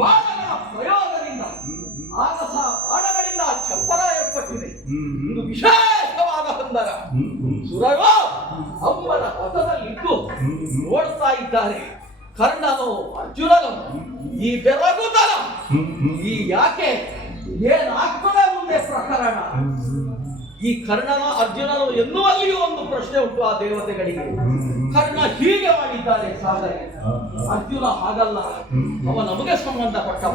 ಬಾಣಗಳ ಪ್ರಯೋಗದಿಂದ ಆಗಸ ಬಾಣಗಳಿಂದ ಚಪ್ಪರ ಏರ್ಪಟ್ಟಿದೆ. ಇದು ವಿಶೇಷವಾದ ಹಂದರ. ಸುರರು ಅಂಬನ ಪಥದಲ್ಲಿದ್ದು ನೋಡ್ತಾ ಇದ್ದಾರೆ. ಕರ್ಣನು ಅರ್ಜುನನು ಈ ಬೆರಗುತನ ಈ ಯಾಕೆ ಏನಾಗ್ತದೆ ಮುಂದೆ ಪ್ರಕರಣ. ಈ ಕರ್ಣನ ಅರ್ಜುನನು ಎನ್ನುವಲ್ಲಿಯೂ ಒಂದು ಪ್ರಶ್ನೆ ಉಂಟು ಆ ದೇವತೆಗಳಿಗೆ. ಕರ್ಣ ಹೀಗೆ ಮಾಡಿದ್ದಾರೆ ಸಾಗರೆ, ಅರ್ಜುನ ಹಾಗಲ್ಲ, ಅವ ನಮಗೆ ಸಂಬಂಧಪಟ್ಟವ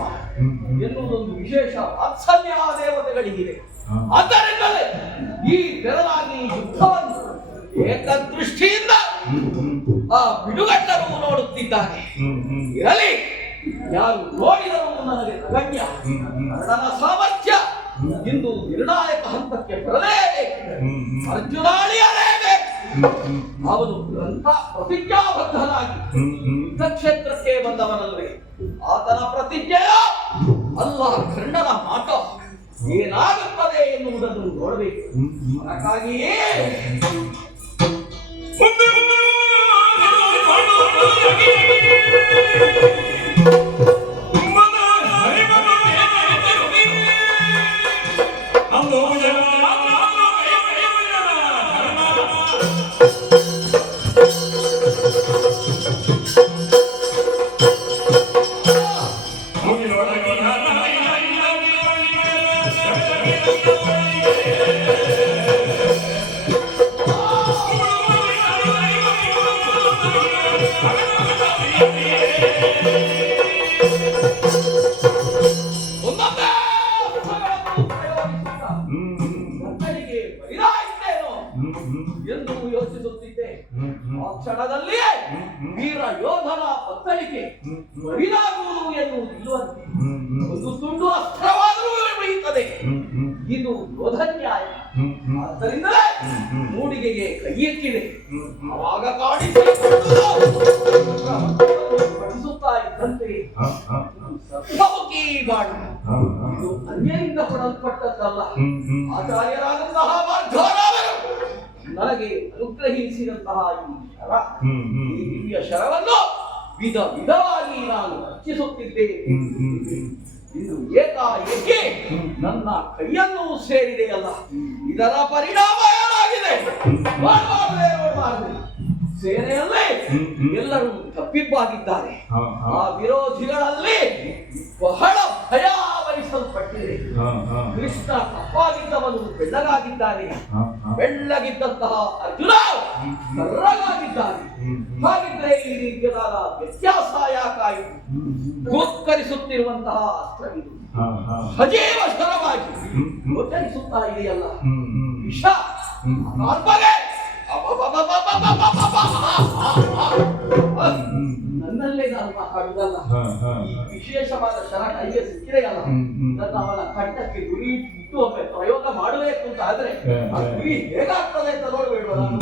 ಎನ್ನುವುದೊಂದು ವಿಶೇಷ ವಾತ್ಸಲ್ಯ ಆ ದೇವತೆಗಳಿಗಿದೆ. ಆದ್ದರಿಂದಲೇ ಈ ತೆರನಾಗಿ ಯುದ್ಧವನ್ನು ಏಕದೃಷ್ಟಿಯಿಂದ ಆ ಬಿಡುಗಟ್ಟರು ನೋಡುತ್ತಿದ್ದಾರೆ. ಇರಲಿ, ಯಾರು ನೋಡಿದರೂ ನನಗೆ ನಗಣ್ಯ. ಕರ್ಣನ ಸಾಮರ್ಥ್ಯ ಇಂದು ನಿರ್ಣಾಯಕ ಹಂತಕ್ಕೆ ಬರಲೇಬೇಕು. ಅರ್ಜುನಾಳಿಯಲೇಬೇಕು. ಅವನು ಗ್ರಂಥ ಪ್ರತಿಜ್ಞಾಬದ್ಧನಾಗಿ ಯುದ್ಧಕ್ಷೇತ್ರಕ್ಕೆ ಬಂದವನಲ್ಲವೇ. ಆತನ ಪ್ರತಿಜ್ಞೆಯ ಅಲ್ಲ ಕರ್ಣನ ಮಾತ ಏನಾಗುತ್ತದೆ ಎನ್ನುವುದನ್ನು ನೋಡಬೇಕು. ಅದಕ್ಕಾಗಿಯೇ ಎಂದು ಯೋಚಿಸುತ್ತಿದ್ದೆ. ಆ ಕ್ಷಣದಲ್ಲಿಯೇ ವೀರ ಯೋಧನ ಬತ್ತಳಿಕೆ ಬರಿದಾಗುವುದು ಎನ್ನುವುದು ಇಲ್ಲವಂತೆ. ಒಂದು ತುಂಡು ಅಸ್ತ್ರವಾದರೂ ಬೆಳೆಯುತ್ತದೆ. ಇದು ಯೋಧನ್ಯಾಯ. ಆದ್ದರಿಂದಲೇ ಮೂಡಿಗೆಗೆ ಕೈ ಎತ್ತಿದೆ. ಆವಾಗ ಕಾಣಿಸುತ್ತಾ ಇದ್ದಂತೆ ಸಪ್ತಮುಖಿ ಬಾಣ ಇದು ಅನ್ಯರಿಂದ ಕೊಡಲ್ಪಟ್ಟದ್ದಲ್ಲ. ಆಚಾರ್ಯರಾದಂತಹ ಮಾರ್ಗರಾದರು ನನಗೆ ಅನುಗ್ರಹಿಸಿದಂತಹ ಈ ಶರ, ಈ ದಿವ್ಯ ಶರವನ್ನು ವಿಧ ವಿಧವಾಗಿ ನಾನು ರಚಿಸುತ್ತಿದ್ದೇನೆ. ಇದು ಏಕಾಏಕಿ ನನ್ನ ಕೈಯನ್ನು ಸೇರಿದೆಯಲ್ಲ. ಇದರ ಪರಿಣಾಮ ಏನಾಗಿದೆ ನೋಡಬಾರದೆ. ಸೇನೆಯಲ್ಲೇ ಎಲ್ಲರೂ ತಪ್ಪಿಬ್ಬಾಗಿದ್ದಾರೆ. ಆ ವಿರೋಧಿಗಳಲ್ಲಿ ಬಹಳ ಭಯ ಆವರಿಸಲ್ಪಟ್ಟಿದೆ. ಕೃಷ್ಣ ತಪ್ಪಾಗಿದ್ದವನು ಬೆಳ್ಳಗಾಗಿದ್ದಾನೆ, ಬೆಳ್ಳಗಿದ್ದಂತಹ ಅರ್ಜುನ ಕರ್ರಗಾಗಿದ್ದಾನೆ. ಹಾಗಿದ್ರೆ ಈ ರೀತಿಯಾದ ವ್ಯತ್ಯಾಸ ಯಾಕಾಯಿತು? ಗೋತ್ಕರಿಸುತ್ತಿರುವಂತಹ ಅಸ್ತ್ರವಿದು ಸಜೀವ ಶರವಾಗಿ ಗೋಚರಿಸುತ್ತಾ ಇದೆಯಲ್ಲ. ವಿಷ ನನ್ನಲ್ಲೇ ನಾನು ಮಾತಾಡುವುದಲ್ಲ. ಈ ವಿಶೇಷವಾದ ಶರ ಕೈಗೆ ಸಿಕ್ಕಿದೆಯಲ್ಲ, ನನ್ನ ಅವನ ಕಂಠಕ್ಕೆ ಗುರಿ ಇಟ್ಟು ಒಮ್ಮೆ ಪ್ರಯೋಗ ಮಾಡಬೇಕು ಅಂತ ಆದ್ರೆ ಆ ಗುರಿ ಹೇಗಾಗ್ತದೆ ಅಂತ ನೋಡ್ಬೇಡ ನಾನು.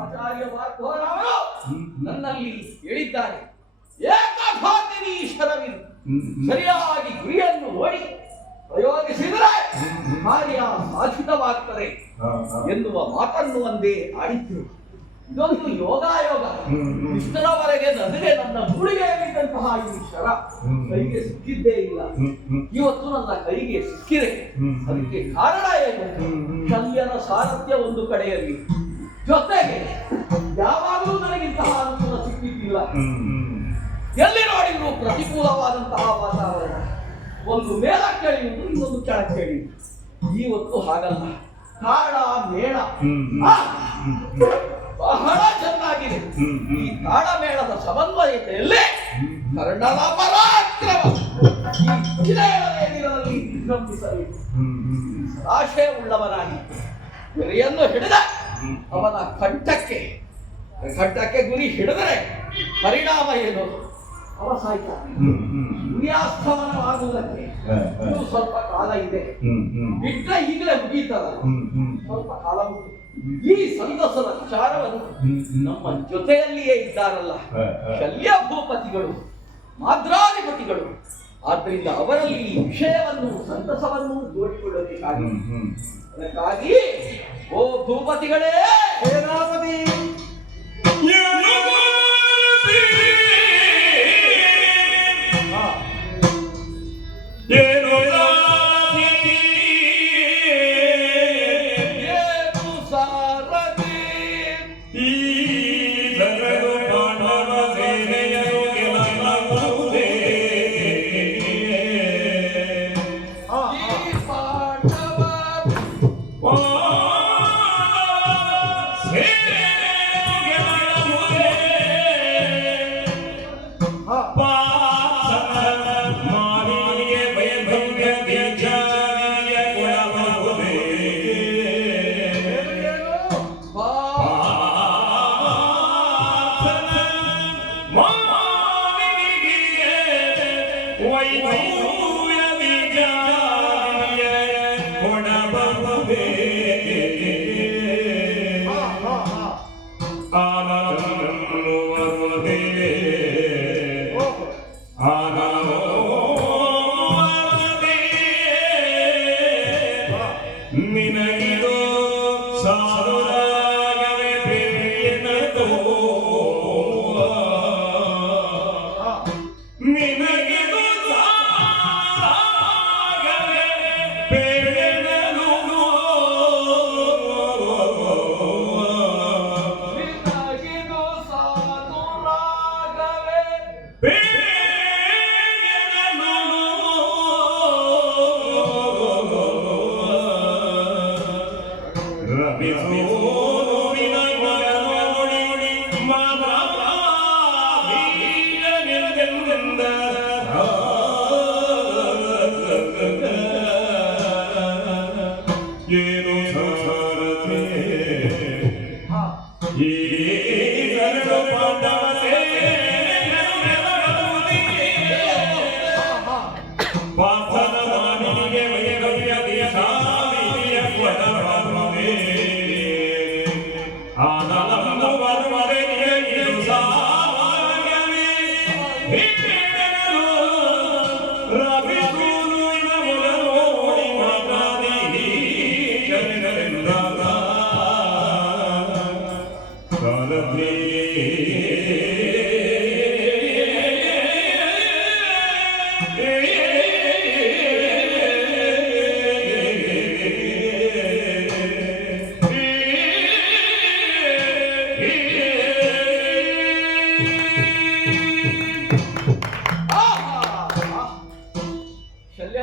ಆಚಾರ್ಯ ಮಾರ್ಗರಾವರು ನನ್ನಲ್ಲಿ ಹೇಳಿದ್ದಾರೆ, ಏಕಘಾತಿನಿ ಶರವಿದು ಸರಿಯಾಗಿ ಗುರಿಯನ್ನು ನೋಡಿ ಪ್ರಯೋಗಿಸಿದರೆ ಕಾರ್ಯ ಸಾಧಿತವಾಗ್ತದೆ ಎನ್ನುವ ಮಾತನ್ನು ಒಂದೇ ಆಡಿದ್ರು. ಇದೊಂದು ಯೋಗಾಯೋಗ. ಇಷ್ಟರವರೆಗೆ ನನಗೆ ನನ್ನ ಮೂಡಿಗೆಯಲ್ಲಿದ್ದಂತಹ ಈ ಶರ ಕೈಗೆ ಸಿಕ್ಕಿದ್ದೇ ಇಲ್ಲ. ಇವತ್ತು ನನ್ನ ಕೈಗೆ ಸಿಕ್ಕಿದೆ. ಅದಕ್ಕೆ ಕಾರಣ ಏನು? ಶಲ್ಯನ ಸಾರಥ್ಯ ಒಂದು ಕಡೆಯಲ್ಲಿ, ಜೊತೆಗೆ ಯಾವಾಗಲೂ ನನಗಿಂತಹ ಅನುಕೂಲ ಸಿಕ್ಕಿದ್ದಿಲ್ಲ. ಎಲ್ಲಿ ನೋಡಿದ್ರು ಪ್ರತಿಕೂಲವಾದಂತಹ ವಾತಾವರಣ. ಒಂದು ಮೇಲಕ್ಕೆ ಎಳೆಯುವುದು, ಇನ್ನೊಂದು ಕೆಳಕ್ಕೆ ಎಳೆಯುವುದು. ಇವತ್ತು ಹಾಗಲ್ಲ. ಕಾಳ ಮೇಳ ಬಹಳ ಚೆನ್ನಾಗಿದೆ. ಈ ತಾಳಮೇಳದ ಸಮನ್ವಯತೆಯಲ್ಲೇ ಕರ್ಣನ ಪರಾಕ್ರಮ ಈ ವಿಜಯದ ದಿನದಲ್ಲಿ ವಿಜೃಂಭಿಸಬೇಕು. ಆಶಯ ಉಳ್ಳವನಾಗಿ ಗುರಿಯನ್ನು ಹಿಡಿದ ಅವನ ಕಂಠಕ್ಕೆ ಗುರಿ ಹಿಡಿದರೆ ಪರಿಣಾಮ ಏನು? ಅವ ಸಾಯ್ತಾನೆ. ಗುರಿಯಾಸ್ಥಾನವಾಗುವುದಕ್ಕೆ ಇನ್ನೂ ಸ್ವಲ್ಪ ಕಾಲ ಇದೆ. ಬಿಟ್ರೆ ಈಗಲೇ ಮುಗೀತದ, ಸ್ವಲ್ಪ ಕಾಲ ಉಂಟು. ಈ ಸಂತಸದ ವಿಚಾರವನ್ನು ನಮ್ಮ ಜೊತೆಯಲ್ಲಿಯೇ ಇದ್ದಾರಲ್ಲ ಶಲ್ಯ ಭೂಪತಿಗಳು, ಮಾದ್ರಾಧಿಪತಿಗಳು, ಆದ್ದರಿಂದ ಅವರಲ್ಲಿ ಈ ವಿಷಯವನ್ನು ಸಂತಸವನ್ನು ಜೋಡಿಕೊಳ್ಳಬೇಕಾಗಿ ಅದಕ್ಕಾಗಿ ಓ ಭೂಪತಿಗಳೇ, ಸೇನಾಪತಿ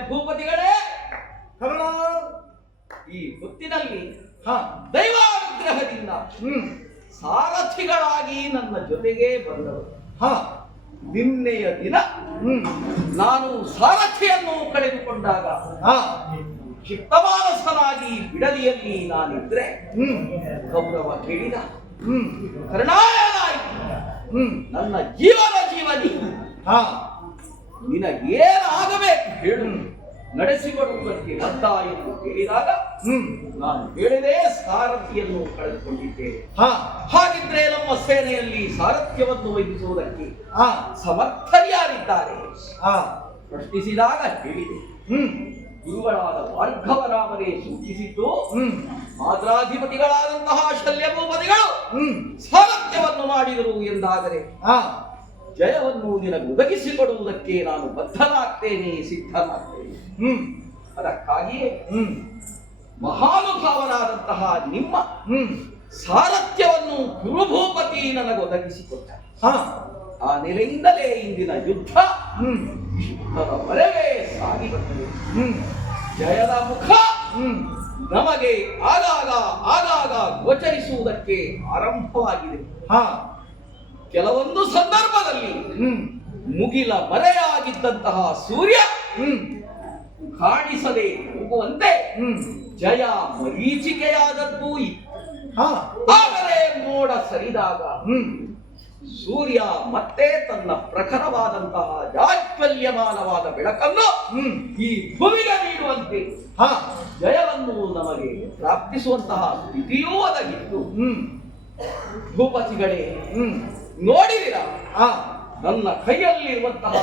ಭೂಪತಿಗಳೇ, ಈ ಹೊತ್ತಿನಲ್ಲಿ ದೈವಾನುಗ್ರಹದಿಂದ ಸಾರಥಿಗಳಾಗಿ ನನ್ನ ಜೊತೆಗೆ ಬಂದವರು. ನಿನ್ನೆಯ ದಿನ ನಾನು ಸಾರಥಿಯನ್ನು ಕಳೆದುಕೊಂಡಾಗ ಚಿತ್ತಮಾನಸನಾಗಿ ಬಿಡದಿಯಲ್ಲಿ ನಾನಿದ್ರೆ ಗೌರವ ಕೇಳಿದ ಕರ್ಣಾಯನಾಗಿ ನನ್ನ ಜೀವನಿ ನಿನಗೇನಾಗಬೇಕು ಹೇಳು, ನಡೆಸಿಕೊಡುವುದಕ್ಕೆ ಬದ್ಧ ಎಂದು ಹೇಳಿದಾಗ ನಾನು ಹೇಳಿದೆ ಸಾರಥಿಯನ್ನು ಕಳೆದುಕೊಂಡಿದ್ದೇನೆ. ಹಾಗಿದ್ರೆ ನಮ್ಮ ಸೇನೆಯಲ್ಲಿ ಸಾರಥ್ಯವನ್ನು ವಹಿಸುವುದಕ್ಕೆ ಸಮರ್ಥರ್ಯಾರಿದ್ದಾರೆ ಪ್ರಶ್ನಿಸಿದಾಗ ಹೇಳಿದೆ. ಗುರುಗಳಾದ ಭಾರ್ಗವರಾಮರೇ ಸೂಚಿಸಿದ್ದು ಮಾದ್ರಾಧಿಪತಿಗಳಾದಂತಹ ಶಲ್ಯಭೂಪತಿಗಳು ಸಾರಥ್ಯವನ್ನು ಮಾಡಿದರು ಎಂದಾದರೆ ಜಯವನ್ನು ನಿನಗೆ ಒದಗಿಸಿಕೊಡುವುದಕ್ಕೆ ನಾನು ಬದ್ಧನಾಗ್ತೇನೆ, ಸಿದ್ಧನಾಗ್ತೇನೆ. ಅದಕ್ಕಾಗಿಯೇ ಮಹಾನುಭಾವನಾದಂತಹ ನಿಮ್ಮ ಸಾರಥ್ಯವನ್ನು ಗುರುಭೂಪತಿ ನನಗೆ ಒದಗಿಸಿಕೊಟ್ಟ. ಆ ನೆಲೆಯಿಂದಲೇ ಇಂದಿನ ಯುದ್ಧದವರೆಗೆ ಸಾಗಿ ಬಂದಿದೆ. ಜಯದ ಮುಖ ನಮಗೆ ಆಗಾಗ ಗೋಚರಿಸುವುದಕ್ಕೆ ಆರಂಭವಾಗಿದೆ. ಕೆಲವೊಂದು ಸಂದರ್ಭದಲ್ಲಿ ಮುಗಿಲ ಮರೆಯಾಗಿದ್ದಂತಹ ಸೂರ್ಯ ಕಾಣಿಸದೆ ಹೋಗುವಂತೆ ಜಯ ಮರೀಚಿಕೆಯಾದದ್ದು ಆದರೆ ಮೋಡ ಸರಿದಾಗ ಸೂರ್ಯ ಮತ್ತೆ ತನ್ನ ಪ್ರಖರವಾದಂತಹ ಜಾಜ್ವಲ್ಯಮಾನವಾದ ಬೆಳಕನ್ನು ಈ ಭೂಮಿಗೆ ನೀಡುವಂತೆ ಜಯವನ್ನು ನಮಗೆ ಪ್ರಾಪ್ತಿಸುವಂತಹ ಸ್ಥಿತಿಯೂ ಒದಗಿತ್ತು. ಭೂಪತಿಗಳೇ, ನೋಡಿದಿರ ನನ್ನ ಕೈಯಲ್ಲಿರುವಂತಹ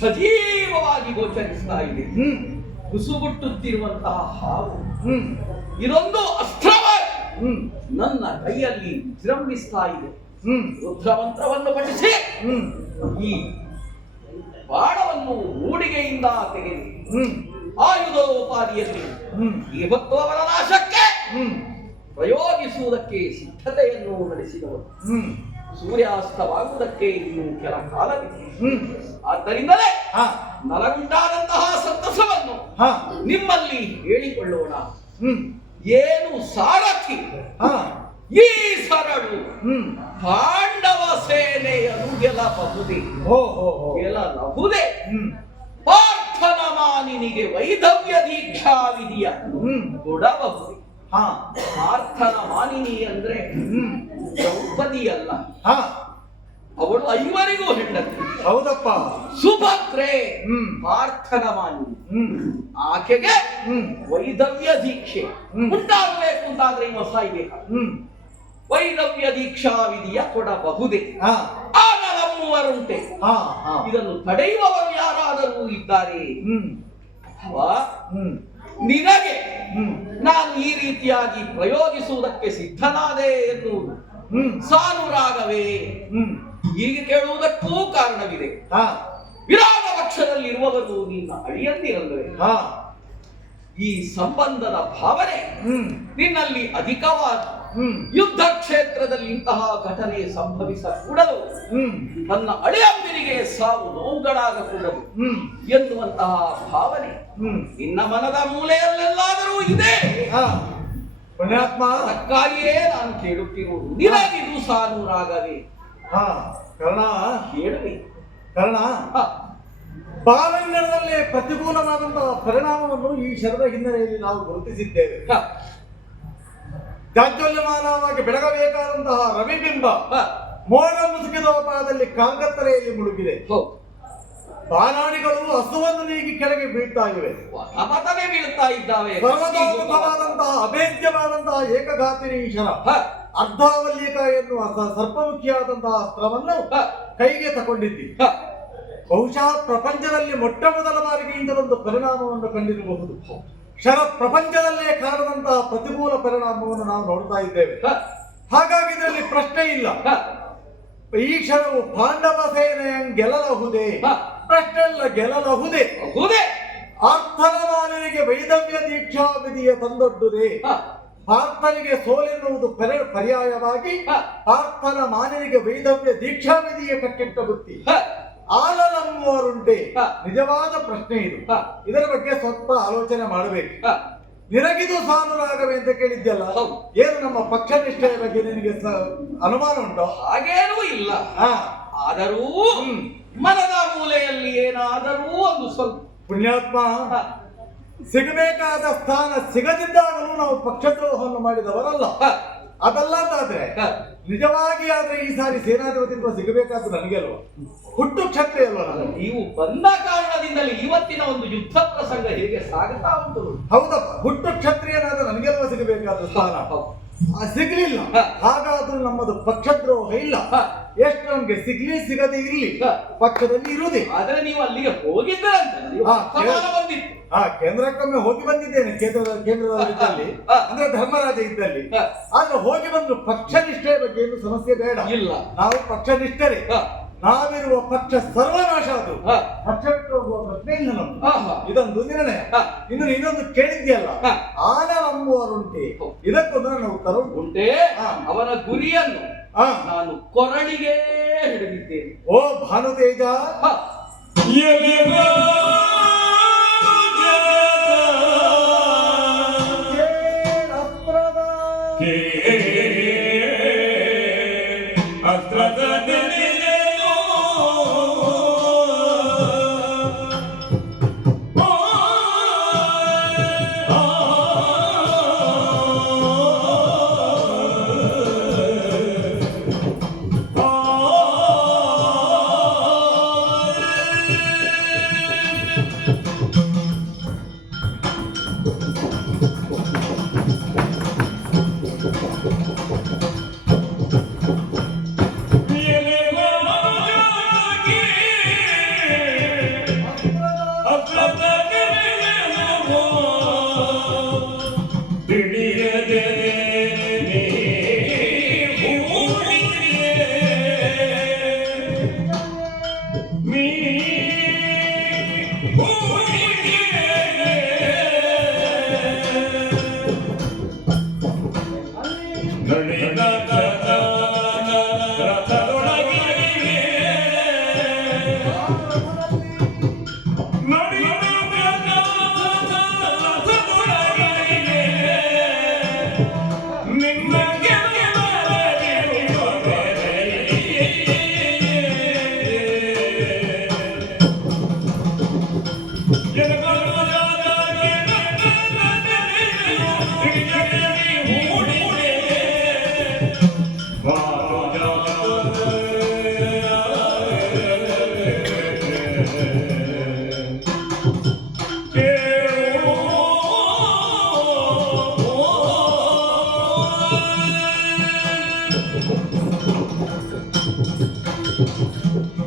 ಸಜೀವವಾಗಿ ಗೋಚರಿಸ್ತಾ ಇದೆ. ಕುಸುಗುಟ್ಟುತ್ತಿರುವಂತಹ ಹಾವು ಇದೊಂದು ಅಸ್ತ್ರವಾಗಿ ನನ್ನ ಕೈಯಲ್ಲಿ ವಿಜೃಂಭಿಸ್ತಾ ಇದೆ. ರುದ್ರಮಂತ್ರವನ್ನು ಪಠಿಸಿ ಈ ಬಾಣವನ್ನು ಮೂಡಿಗೆಯಿಂದ ತೆಗೆದು ಆಯುಧೋಪಾದಿಯಲ್ಲಿ ಇವತ್ತು ಅವರ ನಾಶಕ್ಕೆ ಪ್ರಯೋಗಿಸುವುದಕ್ಕೆ ಸಿದ್ಧತೆಯನ್ನು ನಡೆಸಿದವರು. ಸೂರ್ಯಾಸ್ತವಾಗುವುದಕ್ಕೆ ಇನ್ನು ಕೆಲ ಕಾಲವಿದೆ. ಆದ್ದರಿಂದಲೇ ನನಗುಂಟಾದಂತಹ ಸಂತಸವನ್ನು ನಿಮ್ಮಲ್ಲಿ ಹೇಳಿಕೊಳ್ಳೋಣ. ಏನು ಸಾರಥಿ ಈ ಸರಳು ಪಾಂಡವ ಸೇನೆಯನ್ನು ಗೆಲ್ಲಬಹುದೇ? ಗೆಲ್ಲಬಹುದೇ? ಪಾರ್ಥನ ಮಾನಿನಿಗೆ ವೈಧವ್ಯ ದೀಕ್ಷಾ ವಿಧಿಯ ಕೊಡಬಹುದೇ? ಪಾರ್ಥನ ಮಾನಿನಿ ಅಂದ್ರೆ ದ್ರೌಪದಿ ಅಲ್ಲ, ಅವಳು ಐವರಿಗೂ ಹೆಂಡತಿ. ಹೌದಪ್ಪ. ಸುಭದ್ರೆ ಪಾರ್ಥನ ಮಾನಿನಿ. ಆಕೆಗೆ ವೈಧವ್ಯ ದೀಕ್ಷೆ ಉಂಟಾಗಬೇಕು ಅಂತಾದ್ರೆ ಇನ್ನು ಸಾಯ್ಬೇಕು. ವೈಧವ್ಯ ದೀಕ್ಷಾ ವಿಧಿಯ ಕೊಡಬಹುದೇ? ಆಗ ನಮ್ಮವರುಂಟೆ. ಇದನ್ನು ತಡೆಯುವವರು ಯಾರಾದರೂ ಇದ್ದಾರೆ? ಅಥವಾ ನಿನಗೆ ನಾನು ಈ ರೀತಿಯಾಗಿ ಪ್ರಯೋಗಿಸುವುದಕ್ಕೆ ಸಿದ್ಧನಾದೆ ಎನ್ನುವುದು ಸಾನುರಾಗವೇ? ಹೀಗೆ ಕೇಳುವುದಕ್ಕೂ ಕಾರಣವಿದೆ. ವಿರಾಟ ಪಕ್ಷದಲ್ಲಿರುವವರು ನಿನ್ನ ಅಳಿಯಂದಿರಂದರೆ ಈ ಸಂಬಂಧದ ಭಾವನೆ ನಿನ್ನಲ್ಲಿ ಅಧಿಕವಾದ ಯುದ್ಧ ಕ್ಷೇತ್ರದಲ್ಲಿ ಇಂತಹ ಘಟನೆ ಸಂಭವಿಸಕೂಡದು, ತನ್ನ ಅಳಿಯಂದಿರಿಗೆ ಸಾವು ನೋವುಗಳಾಗಕೂಡದು ಎನ್ನುವಂತಹ ಭಾವನೆ ನಿನ್ನ ಮನದ ಮೂಲೆಯಲ್ಲೆಲ್ಲಾದರೂ ಇದೆ. ಪುಣ್ಯಾತ್ಮ, ಅದಕ್ಕಾಗಿಯೇ ನಾನು ಕೇಳುತ್ತಿರುವುದು ನಿನಗಿದು ಸಾನುರಾಗವೇ? ಕರ್ಣ ಕೇಳುವೆ. ಕರ್ಣ, ಬಾಲಂಗಣದಲ್ಲಿ ಪ್ರತಿಕೂಲವಾದಂತಹ ಪರಿಣಾಮವನ್ನು ಈ ಶರದ ಹಿನ್ನೆಲೆಯಲ್ಲಿ ನಾವು ಗುರುತಿಸಿದ್ದೇವೆ. ಜಾಜ್ವಲ್ಯಮಾನವಾಗಿ ಬೆಳಗಬೇಕಾದಂತಹ ರವಿಬಿಂಬ ಮೋಡ ಮುಸುಕಿದ ಪಾದದಲ್ಲಿ ಕಾಲ್ಗತ್ತಲೆಯಲ್ಲಿ ಮುಳುಗಿದೆ. ಬಾನಾಡಿಗಳು ಹಸುವನ್ನು ನೀಗಿ ಕೆಳಗೆ ಬೀಳ್ತಾ ಇವೆ. ಬೀಳ್ತಾ ಇದ್ದಾವೆ. ಪರ್ವತೋನ್ಮುಖವಾದಂತಹ ಅಭೇದ್ಯವಾದಂತಹ ಏಕಘಾತಿನಿ ಈಶ್ವರ ಅರ್ಧಾವಲ್ಯಕ ಎನ್ನುವ ಸರ್ಪಮುಖಿಯಾದಂತಹ ಅಸ್ತ್ರವನ್ನು ಕೈಗೆ ತಗೊಂಡಿದ್ದಿ. ಬಹುಶಃ ಪ್ರಪಂಚದಲ್ಲಿ ಮೊಟ್ಟ ಮೊದಲ ಬಾರಿಗೆ ಇಂಥದೊಂದು ಪರಿಣಾಮವನ್ನು ಕಂಡಿರಬಹುದು. ಕ್ಷರ ಪ್ರಪಂಚದಲ್ಲೇ ಕಾಣದಂತಹ ಪ್ರತಿಕೂಲ ಪರಿಣಾಮವನ್ನು ನಾವು ನೋಡ್ತಾ ಇದ್ದೇವೆ. ಹಾಗಾಗಿ ಇದರಲ್ಲಿ ಪ್ರಶ್ನೆ ಇಲ್ಲ. ಈ ಕ್ಷಣವು ಪಾಂಡವ ಸೇನೆಯ ಗೆಲ್ಲಬಹುದೇ? ಪ್ರಶ್ನೆ ಇಲ್ಲ, ಗೆಲ್ಲಬಹುದೇ. ಪಾರ್ಥನ ಮಾನಿನಿಗೆ ವೈಧವ್ಯ ದೀಕ್ಷಾ ವಿಧಿಯ ತಂದೊಡ್ಡುದೇ. ಪಾರ್ಥನಿಗೆ ಸೋಲೆನ್ನುವುದು ಪರ್ಯಾಯವಾಗಿ ಪಾರ್ಥನ ಮಾನಿನಿಗೆ ವೈಧವ್ಯ ದೀಕ್ಷಾ ವಿಧಿಯ ಕಟ್ಟಿಟ್ಟ ಬುತ್ತಿ ಆಲ ನಮ್ಮವರುಂಟೆ. ನಿಜವಾದ ಪ್ರಶ್ನೆ ಇದು. ಇದರ ಬಗ್ಗೆ ಸ್ವಲ್ಪ ಆಲೋಚನೆ ಮಾಡಬೇಕು. ನಿನಗಿದು ಸಾನುರಾಗವೇ ಅಂತ ಕೇಳಿದ್ಯಲ್ಲ, ಏನು ನಮ್ಮ ಪಕ್ಷ ನಿಷ್ಠೆಯ ಬಗ್ಗೆ ನಿನಗೆ ಅನುಮಾನ ಉಂಟೋ? ಹಾಗೇನೂ ಇಲ್ಲ. ಆದರೂ ಮನದ ಮೂಲೆಯಲ್ಲಿ ಏನಾದರೂ ಒಂದು ಸ್ವಲ್ಪ. ಪುಣ್ಯಾತ್ಮ, ಸಿಗಬೇಕಾದ ಸ್ಥಾನ ಸಿಗದಿದ್ದಾಗಲೂ ನಾವು ಪಕ್ಷದ್ರೋಹವನ್ನು ಮಾಡಿದವರಲ್ಲ. ಅದಲ್ಲ ಅಂತಾದ್ರೆ ನಿಜವಾಗಿ ಆದ್ರೆ ಈ ಸಾರಿ ಸೇನಾಧಿಪತಿತ್ವ ಸಿಗಬೇಕಾದ ನನಗೆ ಅಲ್ವಾ? ಹುಟ್ಟು ಕ್ಷತ್ರಿಯ ಅಲ್ವಾ ನಾನು? ನೀವು ಬಂದ ಕಾರಣದಿಂದಲೇ ಇವತ್ತಿನ ಒಂದು ಯುದ್ಧ ಪ್ರಸಂಗ ಹೇಗೆ ಸಾಗುತ್ತಾ ಉಂಟು. ಹೌದಪ್ಪ, ಹುಟ್ಟು ಕ್ಷತ್ರಿಯನಾದ ನನಗೆಲ್ವಾ ಸಿಗಬೇಕಾದ ಸ್ಥಾನ? ಸಿಗ್ಲಿಲ್ಲ. ಹಾಗಾದ್ರೂ ನಮ್ಮದು ಪಕ್ಷದ್ರೋಹ ಇಲ್ಲ. ಎಷ್ಟು ನಮ್ಗೆ ಸಿಗ್ಲಿ ಸಿಗದೆ ಇರ್ಲಿ, ಪಕ್ಷದಲ್ಲಿ ಇರುವುದೇ. ಆದ್ರೆ ನೀವು ಅಲ್ಲಿಗೆ ಹೋಗಿದ್ದಂತೆ ಕೇಂದ್ರಕ್ಕೊಮ್ಮೆ ಹೋಗಿ ಬಂದಿದ್ದೇನೆ. ಕೇಂದ್ರದಲ್ಲಿ ಅಂದ್ರೆ ಧರ್ಮರಾಜ ಇದ್ದಲ್ಲಿ. ಆದ್ರೆ ಹೋಗಿ ಬಂದ್ರು ಪಕ್ಷ ನಿಷ್ಠೆಯ ಬಗ್ಗೆ ಏನು ಸಮಸ್ಯೆ ಬೇಡ. ಇಲ್ಲ, ನಾವು ಪಕ್ಷ ನಿಷ್ಠರೇ. ನಾವಿರುವ ಪಕ್ಷ ಸರ್ವನಾಶ. ಅದು ಪಕ್ಷ ಬಿಟ್ಟು ಹೋಗುವ ಪ್ರಶ್ನೆ ಇಲ್ಲ ನಮ್ದು. ಇದೊಂದು ನಿರ್ಣಯ. ಇನ್ನು ಇನ್ನೊಂದು ಕೇಳಿದ್ಯಲ್ಲ, ಆನ ನಂಬುವರುಂಟೆ. ಇದಕ್ಕೊಂದು ನನ್ನ ಉತ್ತರ ಉಂಟೆ. ಅವನ ಗುರಿಯನ್ನು ನಾನು ಕೊರಳಿಗೆ ಹಿಡಿದಿದ್ದೇನೆ. ಓ ಭಾನುತೇಜ,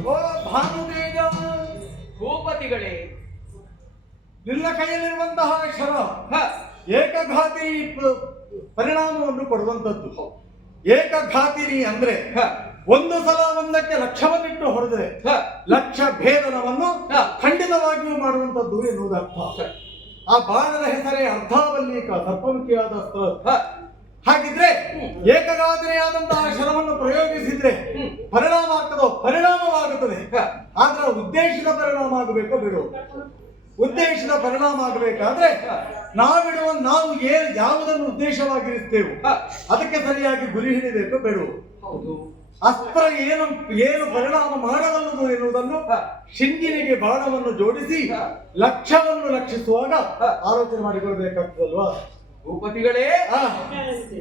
ಓ ಭಾನುತೇಜ, ಭೂಪತಿಗಳೇ, ನಿನ್ನ ಕೈಯಲ್ಲಿರುವಂತಹ ಶರ ಹ, ಏಕಘಾತಿ ಪರಿಣಾಮವನ್ನು ಕೊಡುವಂತದ್ದು. ಏಕಘಾತಿನಿ ಅಂದ್ರೆ ಹ, ಒಂದು ಸಲ ಒಂದಕ್ಕೆ ಲಕ್ಷ್ಯವನ್ನಿಟ್ಟು ಹೊಡೆದ್ರೆ ಹ, ಲಕ್ಷ ಭೇದನವನ್ನು ಹ. ಖಂಡಿತವಾಗಿಯೂ ಮಾಡುವಂತದ್ದು ಎನ್ನುವುದು ಅರ್ಥ. ಆ ಬಾಣದ ಹೆಸರೇ ಅರ್ಧಾವಲ್ಲೀಕ, ಸರ್ಪಮುಖಿಯಾದ ಅಸ್ತ್ರ. ಹ. ಹಾಗಿದ್ರೆ ಏಕಘಾತನೆಯಾದಂತಹ ಶರವನ್ನು ಪ್ರಯೋಗಿಸಿದ್ರೆ ಪರಿಣಾಮ ಆಗ್ತದೋ? ಪರಿಣಾಮವಾಗುತ್ತದೆ. ಆದ್ರೆ ಉದ್ದೇಶದ ಪರಿಣಾಮ ಆಗಬೇಕೋ ಬಿಡು. ಉದ್ದೇಶದ ಪರಿಣಾಮ ಆಗಬೇಕಾದ್ರೆ ನಾವು ಯಾವುದನ್ನು ಉದ್ದೇಶವಾಗಿರುತ್ತೇವೆ ಅದಕ್ಕೆ ಸರಿಯಾಗಿ ಗುರಿ ಹಿಡಿಬೇಕು ಬೇಡು. ಅಸ್ತ್ರ ಏನು ಪರಿಣಾಮ ಮಾಡಬಲ್ಲದು ಎನ್ನುವುದನ್ನು ಶಿಂಗಿನಿಗೆ ಬಾಣವನ್ನು ಜೋಡಿಸಿ ಲಕ್ಷ್ಯವನ್ನು ಲಕ್ಷಿಸುವಾಗ ಆಲೋಚನೆ ಮಾಡಿಕೊಳ್ಬೇಕಾಗ್ತದಲ್ವಾ? ಭೂಪತಿಗಳೇ,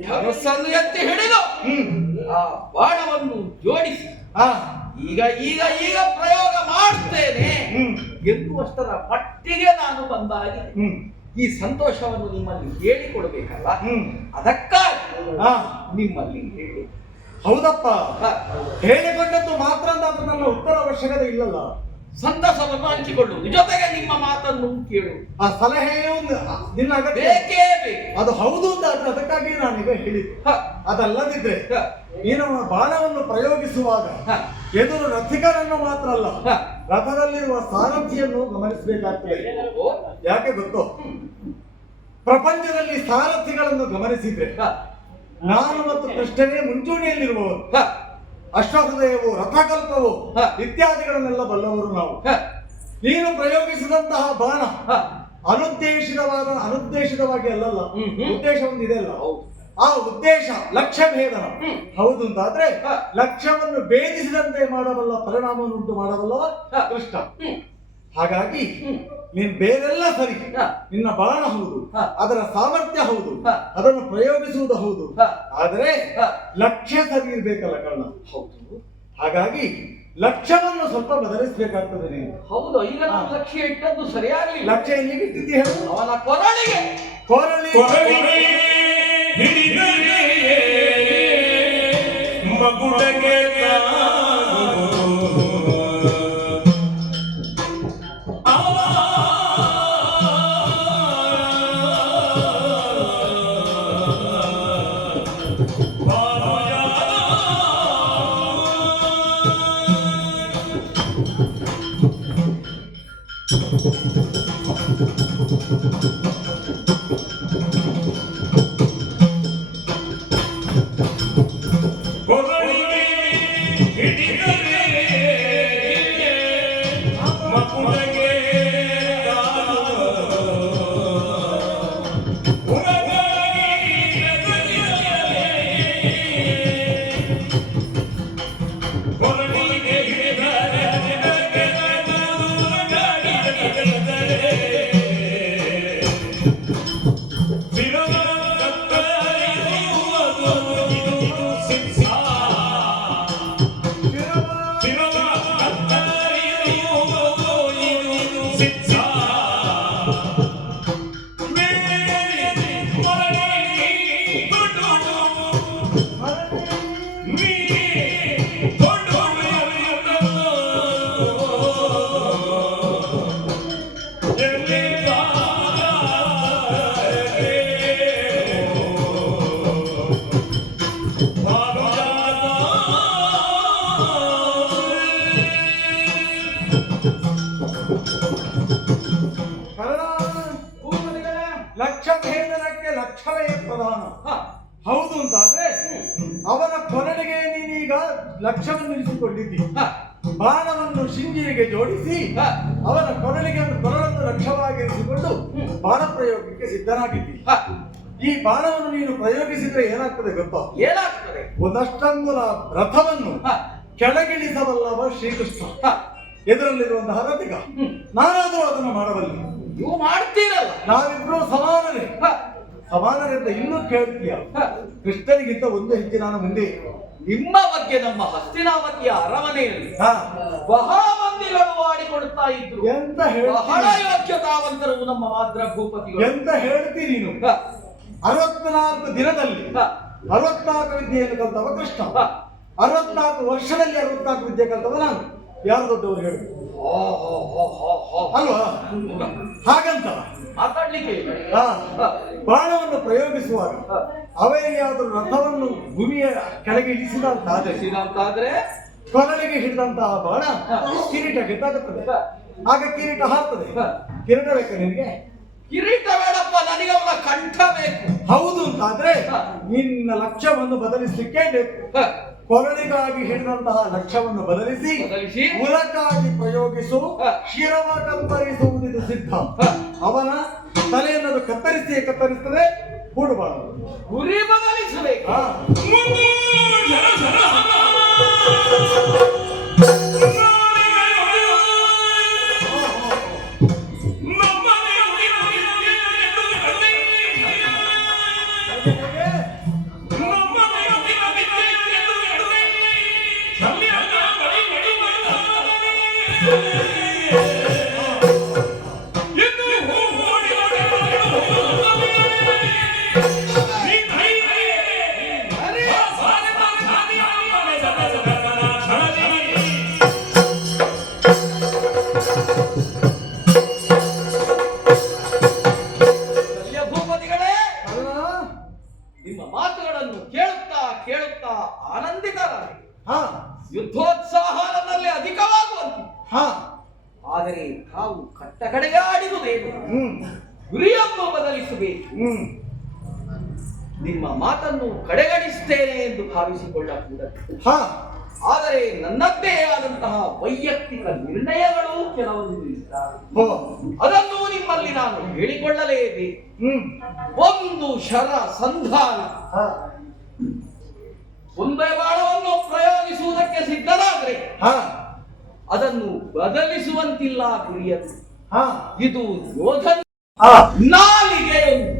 ಧನುಸ್ಸನ್ನು ಎತ್ತಿ ಹಿಡಿದು ಆ ಬಾಣವನ್ನು ಜೋಡಿಸಿ ಈಗ ಈಗ ಈಗ ಪ್ರಯೋಗ ಮಾಡುತ್ತೇನೆ ಎನ್ನುವಷ್ಟರ ಮಟ್ಟಿಗೆ ನಾನು ಬಂದಾಗಿ ಈ ಸಂತೋಷವನ್ನು ನಿಮ್ಮಲ್ಲಿ ಹೇಳಿಕೊಡಬೇಕಲ್ಲ, ಅದಕ್ಕಾಗಿ ನಿಮ್ಮಲ್ಲಿ ಹೇಳಿ. ಹೌದಪ್ಪ, ಹೇಳಿಕೊಂಡದ್ದು ಮಾತ್ರ ಅಂತ ಅದು ನನ್ನ ಉತ್ತರ ಅವಶ್ಯಕತೆ ಇಲ್ಲಲ್ಲ. ಸಂತಸವನ್ನು ಹಂಚಿಕೊಳ್ಳುವುದು ಜೊತೆಗೆ ನಿಮ್ಮ ಮಾತನ್ನು ಕೇಳು. ಆ ಸಲಹೆಯು ನಿನ್ನ ಅಗತ್ಯ ಬೇಕೇ ಬೇಕು. ಅದು ಹೌದು ಅಂತ ಅದಕ್ಕಾಗಿ ನಾನೀಗ ಹೇಳಿದ್ದೆ. ಅದಲ್ಲದಿದ್ರೆ ನೀನು ಬಾಣವನ್ನು ಪ್ರಯೋಗಿಸುವಾಗ ಎದುರು ರಥಿಕರನ್ನು ಮಾತ್ರ ಅಲ್ಲ, ರಥದಲ್ಲಿರುವ ಸಾರಥಿಯನ್ನು ಗಮನಿಸಬೇಕಾಗ್ತದೆ. ಯಾಕೆ ಗೊತ್ತೋ? ಪ್ರಪಂಚದಲ್ಲಿ ಸಾರಥಿಗಳನ್ನು ಗಮನಿಸಿದ್ರೆ ನಾನು ಮತ್ತು ಕೃಷ್ಣನೇ ಮುಂಚೂಣಿಯಲ್ಲಿರುವವರು. ಅಶ್ವಹೃದಯವು, ರಥಕಲ್ಪವು ಇತ್ಯಾದಿಗಳನ್ನೆಲ್ಲ ಬಲ್ಲವರು ನಾವು. ನೀನು ಪ್ರಯೋಗಿಸಿದಂತಹ ಬಾಣ ಅನುದ್ದೇಶಿತವಾಗಿ ಅಲ್ಲಲ್ಲ, ಉದ್ದೇಶ ಒಂದಿದೆ ಅಲ್ಲ. ಆ ಉದ್ದೇಶ ಲಕ್ಷ್ಯ ಭೇದನ ಹೌದು ಅಂತಾದ್ರೆ ಲಕ್ಷ್ಯವನ್ನು ಭೇದಿಸಿದಂತೆ ಮಾಡಬಲ್ಲ, ಪರಿಣಾಮವನ್ನುಂಟು ಮಾಡಬಲ್ಲವ ಕೃಷ್ಣ. ಹಾಗಾಗಿ ನೀನ್ ಬೇರೆಲ್ಲ ಸರಿ, ನಿನ್ನ ಬಾಣ ಹೌದು, ಅದರ ಸಾಮರ್ಥ್ಯ ಹೌದು, ಅದನ್ನು ಪ್ರಯೋಗಿಸುವುದು ಹೌದು, ಆದರೆ ಲಕ್ಷ್ಯ ಸರಿ ಇರ್ಬೇಕಲ್ಲ ಕರ್ಣ. ಹೌದು. ಹಾಗಾಗಿ ಲಕ್ಷ್ಯವನ್ನು ಸ್ವಲ್ಪ ಬದಲಿಸಬೇಕಾಗ್ತದೆ ನೀನು. ಹೌದು, ಈಗ ನಾನು ಲಕ್ಷ್ಯ ಇಟ್ಟದ್ದು ಸರಿಯಾಗಿ. ಲಕ್ಷ್ಯ ಎಲ್ಲಿಗೆ ಇಟ್ಟಿದ್ದಿ ಹೇಳು? ಅವನ ಕೊರಳಿಗೆ. ಕೊರಳಿ ಮಗುಡಗೆ ಲಕ್ಷ್ಯ ಭೇದನಕ್ಕೆ ಲಕ್ಷ್ಯವೇ ಪ್ರಧಾನ. ಹೌದು ಅಂತಾದ್ರೆ ಅವನ ಕೊರಳಿಗೆ ನೀನೀಗ ಲಕ್ಷ್ಯವನ್ನು ಇರಿಸಿಕೊಂಡಿದ್ದಿ. ಬಾಣವನ್ನು ಶಿಂಜಿರಿಗೆ ಜೋಡಿಸಿ ಅವನ ಕೊರಳನ್ನು ಲಕ್ಷ್ಯವಾಗಿರಿಸಿಕೊಂಡು ಬಾಣ ಪ್ರಯೋಗಕ್ಕೆ ಸಿದ್ಧನಾಗಿದ್ದಿ. ಈ ಬಾಣವನ್ನು ನೀನು ಪ್ರಯೋಗಿಸಿದ್ರೆ ಏನಾಗ್ತದೆ ಗೊತ್ತಾ? ಏನಾಗ್ತದೆ? ಒಂದಷ್ಟಂಗುಲ ರಥವನ್ನು ಕೆಳಗಿಳಿಸಬಲ್ಲವ ಶ್ರೀಕೃಷ್ಣ ಎದುರಲ್ಲಿರುವಂತಹ ರಥಿಕ. ನಾನಾದರೂ ಅದನ್ನು ಮಾಡಬಲ್ಲೆ. ನೀವು ಮಾಡ್ತೀರಲ್ಲ, ನಾವಿಬ್ರು ಸಮಾನರಿಂದ ಇನ್ನೂ ಕೇಳ್ತೀಯ. ಕೃಷ್ಣನಿಗಿಂತ ಒಂದು ಹೆಜ್ಜೆ ನಾನು ಮುಂದೆ. ನಿಮ್ಮ ಬಗ್ಗೆ ನಮ್ಮ ಹಸ್ತಿನಾವತಿಯ ಅರಮನೆಯಲ್ಲಿ ಬಹಳ ಮಂದಿಗಳು ಆಡಿಕೊಳ್ತಾ ಇದ್ರು. ಎಂತ ಬಹಳ ಯೋಗ್ಯತಾವಂತರು ನಮ್ಮ ಮಾದ್ರ ಭೂಪತಿಗಳು. ಎಂತ ಹೇಳ್ತಿ ನೀನು? 64 ದಿನದಲ್ಲಿ 64 ವಿದ್ಯೆಯನ್ನು ಕಲ್ತವ ಕೃಷ್ಣ. 64 ವರ್ಷದಲ್ಲಿ 64 ವಿದ್ಯೆ ಕಲ್ತವ ನಾನು. ಯಾರು ದೊಡ್ಡವರು ಹೇಳು ಅಲ್ವಾ? ಹಾಗಂತ ಮಾತಾಡ್ಲಿಕ್ಕೆ ಬಾಣವನ್ನು ಪ್ರಯೋಗಿಸುವಾಗ ಅವರಿಗಾದರೂ ರಥವನ್ನು ಭೂಮಿಯ ಕೆಳಗೆ ಇಳಿಸಿದಂತಾದ್ರೆ ಕೊರಳಿಗೆ ಹಿಡಿದಂತಹ ಬಾಣ ಕಿರೀಟಕ್ಕೆ ತಾಗುತ್ತದೆ. ಆಗ ಕಿರೀಟ ಹಾರ್ತದೆ. ಕಿರೀಟ ಬೇಕಾ ನಿನಗೆ? ಕಿರೀಟ ಬೇಡಪ್ಪ, ನನಗೆ ಅವನ ಕಂಠ ಬೇಕು. ಹೌದು ಅಂತಾದ್ರೆ ನಿನ್ನ ಲಕ್ಷ್ಯವನ್ನು ಬದಲಿಸಲಿಕ್ಕೆ ಬೇಕು. ಕೊರಳಿಗಾಗಿ ಹಿಡಿದಂತಹ ಲಕ್ಷ್ಯವನ್ನು ಬದಲಿಸಿ ಉಲಕ್ಕಾಗಿ ಪ್ರಯೋಗಿಸು. ಶಿರವ ಕತ್ತರಿಸುವುದಿದು ಸಿದ್ಧ. ಅವನ ತಲೆಯನ್ನು ಕತ್ತರಿಸ್ತದೆ. ಹೂಡುಬಾಳ ಗುರಿ ಬದಲಿಸಬೇಕು. ನಿಮ್ಮ ಮಾತುಗಳನ್ನು ಕೇಳುತ್ತಾ ಆನಂದಿತರಾಗಿ ಯುದ್ಧೋತ್ಸಾಹ ನನ್ನಲ್ಲಿ ಅಧಿಕವಾಗುವಂತೆ. ಆದರೆ ತಾವು ಕಟ್ಟ ಕಡೆಗೆ ಆಡಿರುವುದೇನು? ಗುರಿಯನ್ನು ಬದಲಿಸಬೇಕು. ನಿಮ್ಮ ಮಾತನ್ನು ಕಡೆಗಣಿಸುತ್ತೇನೆ ಎಂದು ಭಾವಿಸಿಕೊಳ್ಳಕೂಡದು. ಆದರೆ ನನ್ನದ್ದೇ ಆದಂತಹ ವೈಯಕ್ತಿಕ ನಿರ್ಣಯಗಳು ಕೆಲವೊಂದು ಇದ್ದಾರೆ. ಅದನ್ನು ನಿಮ್ಮಲ್ಲಿ ನಾನು ಹೇಳಿಕೊಳ್ಳಲೇಬೇಕು. ಒಂದು ಶರ ಸಂಧಾನ. ಒಂದೇ ಬಾಣವನ್ನು ಪ್ರಯೋಗಿಸುವುದಕ್ಕೆ ಸಿದ್ಧರಾದ್ರೆ ಅದನ್ನು ಬದಲಿಸುವಂತಿಲ್ಲ ಗುರಿಯನ್ನು. ಇದು ಯೋಧನ ನಾಲಿಗೆಯೊಂದು.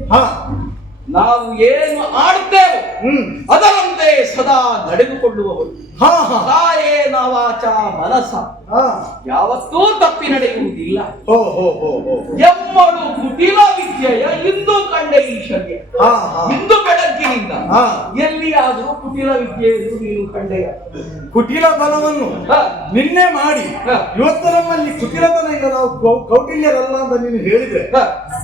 ನಾವು ಏನು ಆಡ್ತೇವೆ ಅದರಂತೆ ಸದಾ ನಡೆದುಕೊಳ್ಳುವವರು. ಕಾಯೇ ನವಾಚ ಮನಸ ಯಾವತ್ತೂ ತಪ್ಪಿ ನಡೆಯುವುದಿಲ್ಲ. ಎಮ್ಮಳು ಕುಟಿಲ ವಿದ್ಯೆಯ ಇಂದು ಕಂಡೆ ಈಶಲ್ಯ. ಇಂದು ಬೆಳಗ್ಗಿನಿಂದ ಎಲ್ಲಿಯಾದರೂ ಕುಟಿಲ ವಿದ್ಯೆಯನ್ನು ನೀನು ಕಂಡೆಯ? ಕುಟಿಲ ಬಲವನ್ನು ನಿನ್ನೆ ಮಾಡಿ ಇವತ್ತು ನಮ್ಮಲ್ಲಿ ಕುಟಿಲತನ ಇಲ್ಲ, ನಾವು ಕೌಟಿಲ್ಯರಲ್ಲ ಅಂತ ನೀನು ಹೇಳಿದ್ರೆ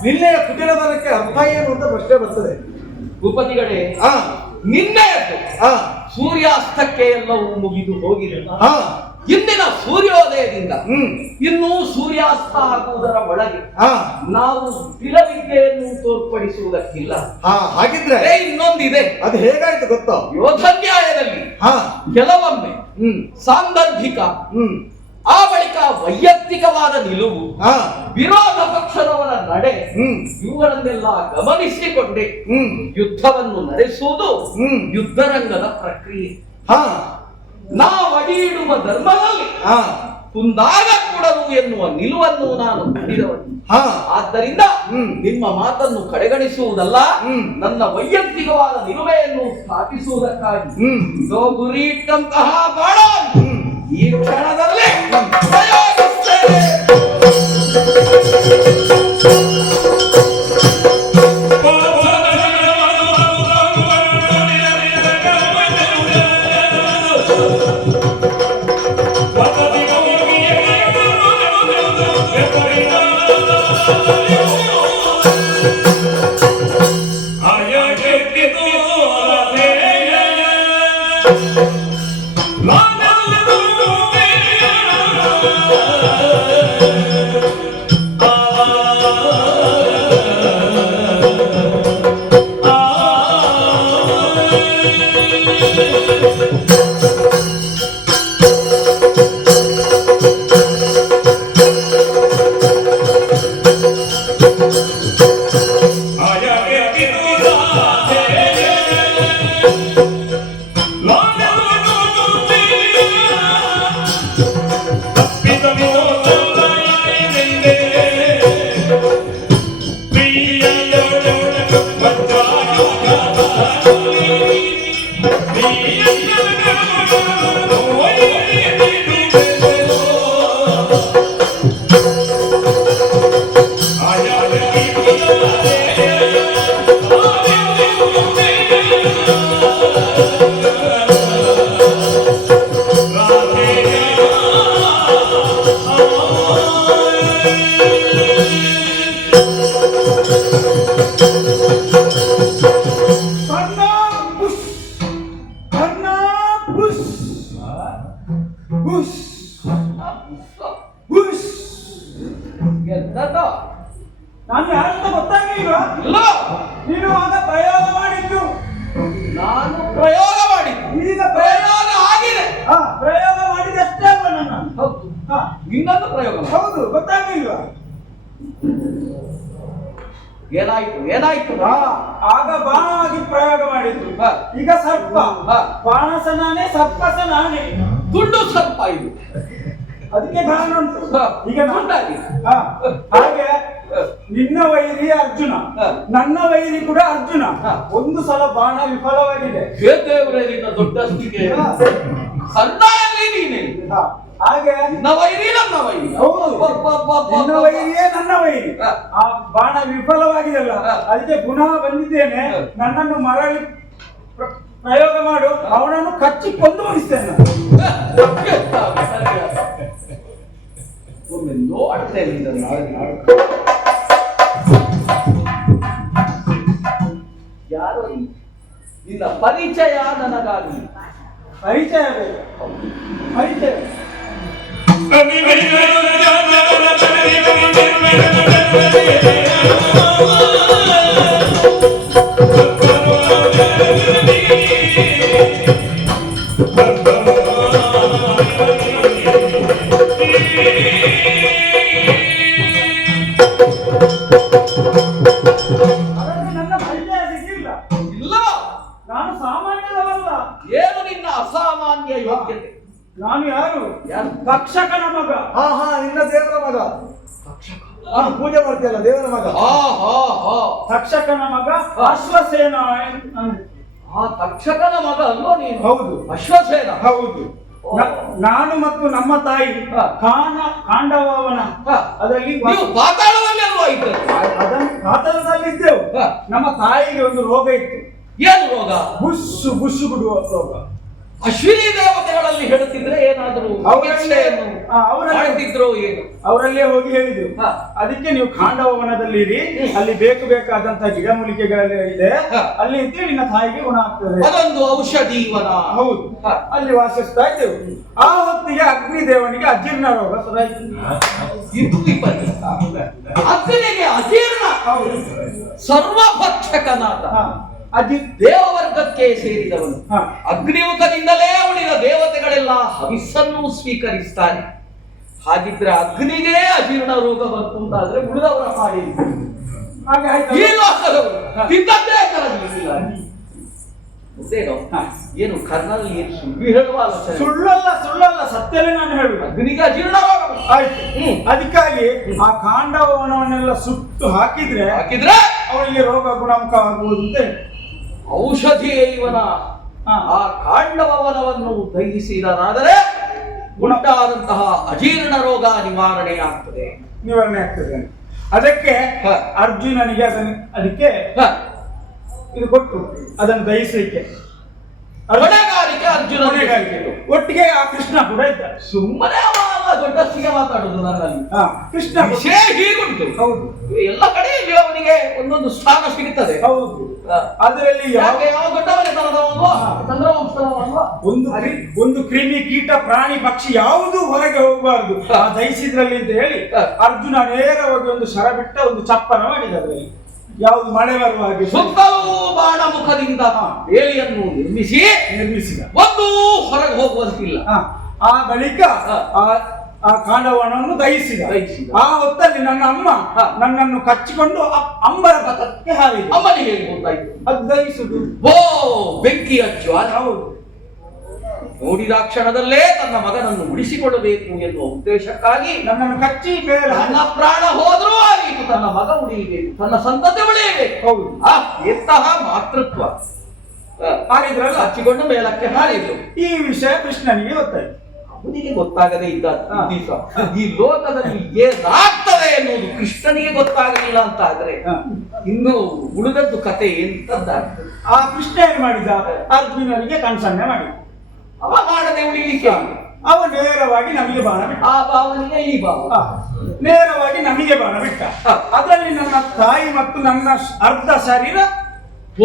ನಿನ್ನೆಯ ಕುಟಿಲತನಕ್ಕೆ ಅರ್ಥ ಏನು ಅಂತ ಪ್ರಶ್ನೆ ಬರ್ತದೆ. ಭೂಪತಿಗಳೇ, ನಿನ್ನೆ ಸೂರ್ಯಾಸ್ತಕ್ಕೆ ಎಲ್ಲವೂ ಮುಗಿದು ಹೋಗಿದೆ. ಇಂದಿನ ಸೂರ್ಯೋದಯದಿಂದ ಇನ್ನೂ ಸೂರ್ಯಾಸ್ತ ಆಗುವುದರ ಒಳಗೆ ನಾವು ವಿದ್ಯೆಯನ್ನು ತೋರ್ಪಡಿಸುವುದಕ್ಕಿಲ್ಲ. ಹಾಗಿದ್ರೆ ಇನ್ನೊಂದಿದೆ. ಅದು ಹೇಗಾಯ್ತು ಗೊತ್ತಾ? ಯೋಧನ್ಯಾಯದಲ್ಲಿ ಕೆಲವೊಮ್ಮೆ ಸಾಂದರ್ಭಿಕ, ಆ ಬಳಿಕ ವೈಯಕ್ತಿಕವಾದ ನಿಲುವು, ವಿರೋಧ ಪಕ್ಷದವರ ನಡೆ ಇವುಗಳನ್ನೆಲ್ಲ ಗಮನಿಸಿಕೊಂಡೆ ಯುದ್ಧವನ್ನು ನಡೆಸುವುದು ಯುದ್ಧರಂಗದ ಪ್ರಕ್ರಿಯೆ. ನಾವಡಿಯಿಡುವ ಧರ್ಮದಲ್ಲಿ ಕುಂದಾಗ ಕೂಡಲು ಎನ್ನುವ ನಿಲುವನ್ನು ನಾನು ಕಂಡಿದವನು. ಆದ್ದರಿಂದ ನಿಮ್ಮ ಮಾತನ್ನು ಕಡೆಗಣಿಸುವುದಲ್ಲ, ನನ್ನ ವೈಯಕ್ತಿಕವಾದ ನಿಲುವೆಯನ್ನು ಸ್ಥಾಪಿಸುವುದಕ್ಕಾಗಿ ಗುರಿ ಇಟ್ಟಂತಹ ಬಾಣ ಈ ಕ್ಷಣದಲ್ಲಿ ಪ್ರಯೋಗಿಸುತ್ತೇನೆ. ನಾನು ಯಾರಂತ ಗೊತ್ತಾಗಲಿಲ್ಲ. ಇಲ್ಲ, ನೀನು ಆಗ ಪ್ರಯೋಗ ಮಾಡಿದ್ದು. ನಾನು ಪ್ರಯೋಗ ಮಾಡಿದ್ದು. ಈಗ ಪ್ರಯೋಗ ಆಗಿದೆ. ಪ್ರಯೋಗ ಮಾಡಿದಷ್ಟೇ ಅಲ್ವ ನನ್ನ? ಹೌದು. ಇನ್ನೊಂದು ಪ್ರಯೋಗ ಮಾಡಿ. ಹೌದು, ಗೊತ್ತಾಗಲಿಲ್ಲ. ಏನಾಯ್ತು ಏನಾಯ್ತು? ಆಗ ಬಾಣವಾಗಿ ಪ್ರಯೋಗ ಮಾಡಿದ್ದು. ಈಗ ಸರ್ಪ. ಬಾಣಸನಾನೆ ಸರ್ಪಸನಾನೆ. ತುಂಡು ಸರ್ಪ ಇದು. ಅದಕ್ಕೆ ಬಾಣ ಉಂಟು. ಈಗ ತುಂಡಾಗಿ. ಹಾಗೆ ನಿನ್ನ ವೈರಿ ಅರ್ಜುನ, ನನ್ನ ವೈರಿ ಕೂಡ ಅರ್ಜುನ. ಒಂದು ಸಲ ಬಾಣ ವಿಫಲವಾಗಿದೆ. ದೇವರೇ ನಿನ್ನ ದೊಡ್ಡಸ್ತಿಗೆ ಕರ್ಣಾಯಲ್ಲಿ ನೀನೆ. ಹಾಗೆ ನಿನ್ನ ವೈರಿ ನನ್ನ ವೈರಿ. ನಿನ್ನ ವೈರಿಯೇ ನನ್ನ ವೈರಿ. ಆ ಬಾಣ ವಿಫಲವಾಗಿದೆಲ್ಲ, ಅದಕ್ಕೆ ಪುನಃ ಬಂದಿದ್ದೇನೆ. ನನ್ನನ್ನು ಮರಳಿ ಪ್ರಯೋಗ ಮಾಡು, ಅವನನ್ನು ಕಚ್ಚಿ ಕೊಂದು ಮುಗಿಸ್ತೇನೆ. ಒಮ್ಮೆ ನೋಡ್ತೇನೆ ಇದನ್ನು. ಯಾರೋ ನಿನ್ನ ಪರಿಚಯ ನನಗಾಗಲಿ. ಪರಿಚಯ ಬೇಕು, ಪರಿಚಯ. ನನ್ನ ಪರಿಚಯ ಸಿಕ್ಕಿಲ್ಲ. ಇಲ್ಲ, ನಾನು ಸಾಮಾನ್ಯದವಲ್ಲ. ಏನು ನಿನ್ನ ಅಸಾಮಾನ್ಯ ಯೋಗ್ಯತೆ? ನಾನು ಯಾರು? ಯಾರು? ತಕ್ಷಕನ ಮಗ. ನಿನ್ನ ದೇವರ ಮಗ. ಪೂಜೆ ಮಾಡ್ತೀಯಲ್ಲ, ದೇವರ ಮಗ. ತಕ್ಷಕನ ಮಗ ಅಶ್ವಸೇನ. ಆ ತಕ್ಷಕನ ಮಗ ಅಲ್ವಾ ನೀನು? ಹೌದು. ಅಶ್ವಸೇನ. ಹೌದು. ನಾನು ಮತ್ತು ನಮ್ಮ ತಾಯಿ ಕಾಂಡವನ ಅದರಲ್ಲಿ ನೀವು ಪಾತಾಳದಲ್ಲಿ ಅಲ್ವಾ ಇದ್ದರು? ಅದನ್ನು ಪಾತಾಳದಲ್ಲಿದ್ದೆವು. ನಮ್ಮ ತಾಯಿಗೆ ಒಂದು ರೋಗ ಇತ್ತು. ಏನು ರೋಗ? ಬುಸ್ಸು ಬಿಡುವ ರೋಗ. ಅಶ್ವಿನಿ ದೇವತೆಗಳಲ್ಲಿ ಹೇಳುತ್ತಿದ್ರೆ ಏನಾದರೂ ಮಾಡುತ್ತಿದ್ರು ಏನು? ಅವರಲ್ಲೇ ಹೋಗಿ ಹೇಳಿದ್ರು, ಅದಕ್ಕೆ ನೀವು ಕಾಂಡವನದಲ್ಲಿ ಇರಿ, ಅಲ್ಲಿ ಬೇಕಾದಂತಹ ಗಿಡಮೂಲಿಕೆಗಳೆಲ್ಲ ಇದೆ, ಅಲ್ಲಿ ಇದ್ದು ನಿನ್ನ ತಾಯಿಗೆ ಗುಣ ಆಗ್ತದೆ. ಅದೊಂದು ಔಷಧಿ ವನ. ಹೌದು, ಅಲ್ಲಿ ವಾಸಿಸ್ತಾ ಇದ್ದೆವು. ಆ ಹೊತ್ತಿಗೆ ಅಗ್ನಿದೇವನಿಗೆ ಅಜೀರ್ಣ ರೋಗ ಶುರುವಾಯಿತು. ಇದು ವಿಪರೀತ. ಅಗ್ನಿಗೆ ಅಜೀರ್ಣ. ಸರ್ವಭಕ್ಷಕನಾದ ದೇವವರ್ಗಕ್ಕೆ ಸೇರಿದವನು. ಅಗ್ನಿಮುಖದಿಂದಲೇ ಉಳಿದ ದೇವತೆಗಳೆಲ್ಲ ಹವಿಸ್ಸನ್ನು ಸ್ವೀಕರಿಸ್ತಾನೆ. ಹಾಗಿದ್ರೆ ಅಗ್ನಿಗೆ ಅಜೀರ್ಣ ರೋಗ ಬಂತು ಅಂತಾದ್ರೆ ಉಳಿದವರ ಹಾಗೆ ಈ ಲೋಕದವರು ತಿಂದದ್ದೇ ಕರಗಿಲ್ಲ. ಏನು ಕರ್ನಲ್ಲಿ ಏನು ಸುಳ್ಳು ಹೇಳುವ ಆಲೋಚನೆ? ಸುಳ್ಳಲ್ಲ, ಸತ್ಯವೇ ನಾನು ಹೇಳುದು. ಅಗ್ನಿಗೆ ಅಜೀರ್ಣ ರೋಗ ಆಯ್ತು. ಅದಕ್ಕಾಗಿ ಆ ಕಾಂಡವನವನ್ನೆಲ್ಲ ಸುಟ್ಟು ಹಾಕಿದ್ರೆ ಅವನಿಗೆ ರೋಗ ಗುಣಮುಖವಾಗುವುದು ಅಂತ ಹೇಳಿ ಔಷಧಿ ಇವನ ಆ ಕಾಂಡವನವನ್ನು ದಹಿಸಿದನಾದರೆ ಉಂಟಾದಂತಹ ಅಜೀರ್ಣ ರೋಗ ನಿವಾರಣೆ ಆಗ್ತದೆ. ಅದಕ್ಕೆ ಅರ್ಜುನನಿಗೆ ಅದಕ್ಕೆ ಇದು ಕೊಟ್ಟು ಅದನ್ನು ದಹಿಸಲಿಕ್ಕೆ ಹೊಣೆಗಾರಿಕೆ ಅರ್ಜುನ. ಒಟ್ಟಿಗೆ ಆ ಕೃಷ್ಣ ಕೂಡ ಇದ್ದ. ಸುಮ್ಮನೆ ದೊಡ್ಡಸ್ತಿಗೆ ಮಾತಾಡುದು ನನ್ನಲ್ಲಿ. ಕೃಷ್ಣ ವಿಷಯ ಹೀಗುಂಟು. ಹೌದು, ಎಲ್ಲ ಕಡೆಯಲ್ಲಿ ಅವನಿಗೆ ಒಂದೊಂದು ಸ್ಥಾನ ಸಿಗುತ್ತದೆ. ಹೌದು, ಅದರಲ್ಲಿ ಯಾವ ದೊಡ್ಡವನೇ ತನದವಲ್ವಾ, ಚಂದ್ರವಂಶದವಲ್ವಾ. ಒಂದು ಕ್ರಿಮಿ ಕೀಟ ಪ್ರಾಣಿ ಪಕ್ಷಿ ಯಾವುದು ಹೊರಗೆ ಹೋಗಬಾರದು ದಹಿಸಿದ್ರಲ್ಲಿ ಅಂತ ಹೇಳಿ ಅರ್ಜುನ ನೇರವಾಗಿ ಒಂದು ಶರ ಬಿಟ್ಟ ಒಂದು ಚಪ್ಪರ ಮಾಡಿದ. ಅದರಲ್ಲಿ ಯಾವುದು ಮಳೆ ಬರುವ ಹಾಗೆ ಸುತ್ತಲೂ ಬಾಣ ಮುಖದಿಂದ ಬೇಲಿಯನ್ನು ನಿರ್ಮಿಸಿದ ಒಂದು ಹೊರಗೆ ಹೋಗುವಂತಿಲ್ಲ. ಆ ಬಳಿಕ ಆ ಕಾಂಡವನನ್ನು ದಹಿಸಿದ. ಆ ಹೊತ್ತಲ್ಲಿ ನನ್ನ ಅಮ್ಮ ನನ್ನನ್ನು ಕಚ್ಚಿಕೊಂಡು ಅಂಬರ ಪಥಕ್ಕೆ ಹಾರಿದ. ಅಮ್ಮನಿಗೆ ಗೊತ್ತಾಯ್ತು ಅದು ದಹಿಸುದು. ಓ ಬೆಂಕಿ ಹಚ್ಚುವ. ಹೌದು. ನೋಡಿದ ಕ್ಷಣದಲ್ಲೇ ತನ್ನ ಮಗನನ್ನು ಉಳಿಸಿಕೊಳ್ಳಬೇಕು ಎನ್ನುವ ಉದ್ದೇಶಕ್ಕಾಗಿ ನನ್ನನ್ನು ಕಚ್ಚಿ ಮೇಲೆ ನನ್ನ ಪ್ರಾಣ ಹೋದರೂ ಆಯಿತು, ತನ್ನ ಮಗ ಉಳಿಯಬೇಕು, ತನ್ನ ಸಂತತಿ ಉಳಿಯಬೇಕು. ಹೌದು. ಎಂತಹ ಮಾತೃತ್ವ. ಹಾರಿದ್ರಲ್ಲ, ಹಚ್ಚಿಕೊಂಡು ಮೇಲಕ್ಕೆ ಹಾರಿದ್ರು. ಈ ವಿಷಯ ಕೃಷ್ಣನಿಗೆ ಗೊತ್ತಾಯ್ತು. ಅವನಿಗೆ ಗೊತ್ತಾಗದೆ ಇದ್ದ ಈ ಲೋಕದಲ್ಲಿ ಏನಾಗ್ತದೆ ಎನ್ನುವುದು ಕೃಷ್ಣನಿಗೆ ಗೊತ್ತಾಗಲಿಲ್ಲ ಅಂತ ಆದ್ರೆ ಇನ್ನು ಉಳಿದದ್ದು ಕತೆ ಎಂತದ್ದಾಗ್ತದೆ. ಆ ಕೃಷ್ಣ ಏನ್ ಮಾಡಿದ? ಅರ್ಜುನನಿಗೆ ಕನ್ಸನ್ನೆ ಮಾಡಿದ. ಅವ ಮಾಡದೆ ಉಳಿಲಿಕ್ಕೆ ಅವ ನೇರವಾಗಿ ನಮಗೆ ಬಾಣ ಬಿಟ್ಟ. ಆ ಭಾವನೆಗೆ ಈ ಭಾವ ನೇರವಾಗಿ ನಮಗೆ ಬಾಣ ಬಿಟ್ಟ. ಅದರಲ್ಲಿ ನನ್ನ ತಾಯಿ ಮತ್ತು ನನ್ನ ಅರ್ಧ ಶರೀರ.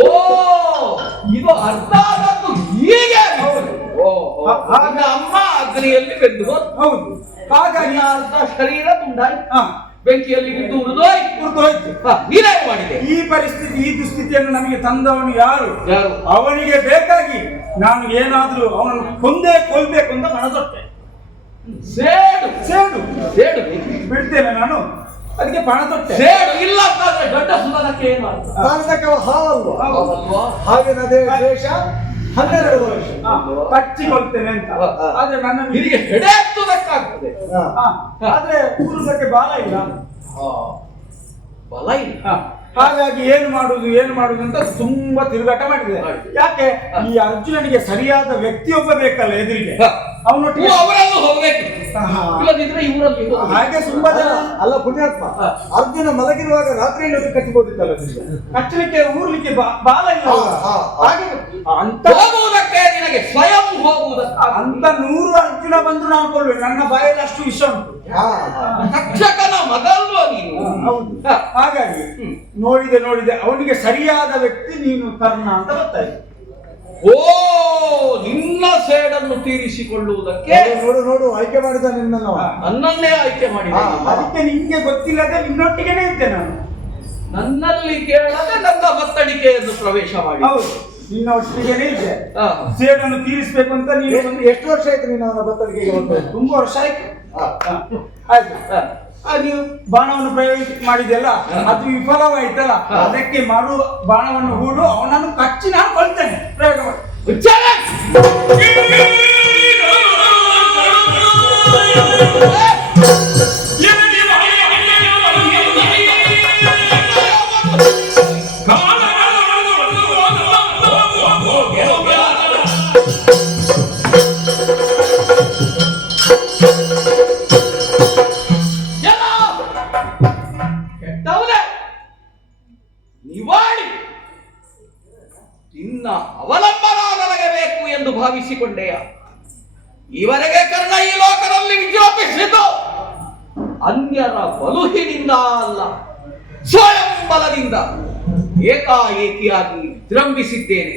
ಓ ಇದು ಅರ್ಧ ಆದದ್ದು ಹೀಗೆ. ಅಮ್ಮ ಅಗ್ನಿಯಲ್ಲಿ ಬೆಂದು ಹೌದು. ಹಾಗಾಗಿ ಅರ್ಧ ಶರೀರ ತುಂಡಾಯ್ತು, ಬೆಂಕಿಯಲ್ಲಿ ಬಿದ್ದು ಉರಿದೋಯ್ತು. ನೀನೇನು ಮಾಡಿದೆ? ಈ ಪರಿಸ್ಥಿತಿ, ಈ ದುಸ್ಥಿತಿಯನ್ನು ನಮಗೆ ತಂದವನು ಯಾರು? ಅವನಿಗೆ ಬೇಕಾಗಿ ನಾನು ಏನಾದ್ರೂ ಅವನನ್ನು ಕೊಲ್ಬೇಕು ಅಂತ ಮನದೊಟ್ಟೆ. ಸೇಡು ಸೇಡು ಸೇಡು ಬಿಡ್ತೇನೆ ನಾನು, ಅದಕ್ಕೆ ಪಣ ತೊಟ್ಟೆ. ಸೇಡು ಇಲ್ಲ ಅಂತಂದ್ರೆ ದೊಡ್ಡ ಸುಧಾರಕ್ಕೆ ಏನು ಹಾವಲ್ವಾ? ಹಾಗೆ ನದೇ ದ್ವೇಷ 12 ವರ್ಷ ಕಚ್ಚಿಕೊಳ್ತೇನೆ ಅಂತ. ಆದ್ರೆ ನನ್ನ ನಿನಗೆ ಹೆಡೆ ಹತ್ತುವುದಕ್ಕಾಗ್ತದೆ, ಆದ್ರೆ ಊರುದಕ್ಕೆ ಬಾಲ ಇಲ್ಲ, ಬಲ ಇಲ್ಲ. ಹಾಗಾಗಿ ಏನು ಮಾಡುದು ಅಂತ ತುಂಬಾ ತಿರುಗಾಟ ಮಾಡಿದೆ. ಯಾಕೆ? ಈ ಅರ್ಜುನನಿಗೆ ಸರಿಯಾದ ವ್ಯಕ್ತಿಯೊಬ್ಬ ಬೇಕಲ್ಲ ಎದುರಿಗೆ, ಅವನೊಟ್ಟಿಗೆ ಅವರನ್ನು ಹೋಗ್ಬೇಕು. ಇಲ್ಲದಿದ್ರೆ ಇವರಲ್ಲಿ ಹಾಗೆ ತುಂಬಾ ಜನ. ಅಲ್ಲ ಪುಣ್ಯಾತ್ಮ, ಅರ್ಜುನ ಮಲಗಿರುವಾಗ ರಾತ್ರಿಯಲ್ಲಿ ಕಟ್ಟಿಬೋದಿತ್ತಲ್ಲ, ಕಚ್ಚಲಿಕ್ಕೆ ಊರ್ಲಿಕ್ಕೆ ಬಾಲ ಇಲ್ಲ. ಹಾಗೆ ಅಂತ ಹೋಗುವುದಕ್ಕೆ ನಿನಗೆ ಸ್ವಯಂ ಹೋಗುವುದಕ್ಕೆ ಅಂತ 100 ಅರ್ಜುನ ಬಂದು ನಾನು ಕೊಲ್ವೆ. ನನ್ನ ಬಾಯಲ್ಲಿ ಅಷ್ಟು ವಿಷ ಉಂಟು. ತಕ್ಷಕನ ಮಗಲ್ವ ನೀನು. ಹಾಗಾಗಿ ನೋಡಿದೆ ಅವನಿಗೆ ಸರಿಯಾದ ವ್ಯಕ್ತಿ ನೀನು ಕರ್ಣ ಅಂತ ಗೊತ್ತಾಯ್ತು. ಓ ನಿನ್ನ ಸೇಡನ್ನು ತೀರಿಸಿಕೊಳ್ಳುವುದಕ್ಕೆ ನೋಡು ಆಯ್ಕೆ ಮಾಡಿದ ನಿನ್ನನ್ನು, ನನ್ನನ್ನೇ ಆಯ್ಕೆ ಮಾಡಿದ. ಅದಕ್ಕೆ ನಿಮ್ಗೆ ಗೊತ್ತಿಲ್ಲದೆ ನಿನ್ನೊಟ್ಟಿಗೆನೇ ಇದ್ದೆ ನಾನು. ನನ್ನಲ್ಲಿ ಕೇಳದೆ ನನ್ನ ಬತ್ತಡಿಕೆಯನ್ನು ಪ್ರವೇಶ ಮಾಡಿ. ಹೌದು, ನಿನ್ನ ಒಟ್ಟಿಗೆನೇ ಇದ್ದೆ. ಸೇಡನ್ನು ತೀರಿಸಬೇಕು ಅಂತ ನೀನು. ಎಷ್ಟು ವರ್ಷ ಆಯ್ತು ನೀನು ಅವನ ಬತ್ತಡಿಕೆಗೆ ಬಂದು? ತುಂಬಾ ವರ್ಷ ಆಯ್ತು. ಆಯ್ತು, ನೀವು ಬಾಣವನ್ನು ಪ್ರಯೋಗ ಮಾಡಿದೆಲ್ಲ ಅದು ವಿಫಲವಾಯ್ತಲ್ಲ, ಅದಕ್ಕೆ ಮರು ಬಾಣವನ್ನು ಹೂಡು, ಅವನನ್ನು ಕಚ್ಚಿ ನಾನು ಕೊಲ್ತೇನೆ. ಪ್ರಯೋಗ ಮಾಡಿ. ನಿನ್ನ ಅವಲಂಬನ ನನಗೆ ಬೇಕು ಎಂದು ಭಾವಿಸಿಕೊಂಡೆಯ? ಈವರೆಗೆ ಕರ್ಣ ಈ ಲೋಕದಲ್ಲಿ ವಿಜೃಂಭಿಸಿತು ಅನ್ಯರ ಬಲುಹಿನಿಂದ ಅಲ್ಲ, ಸ್ವಯಂ ಬಲದಿಂದ ಏಕಾಏಕಿಯಾಗಿ ವಿಜೃಂಭಿಸಿದ್ದೇನೆ.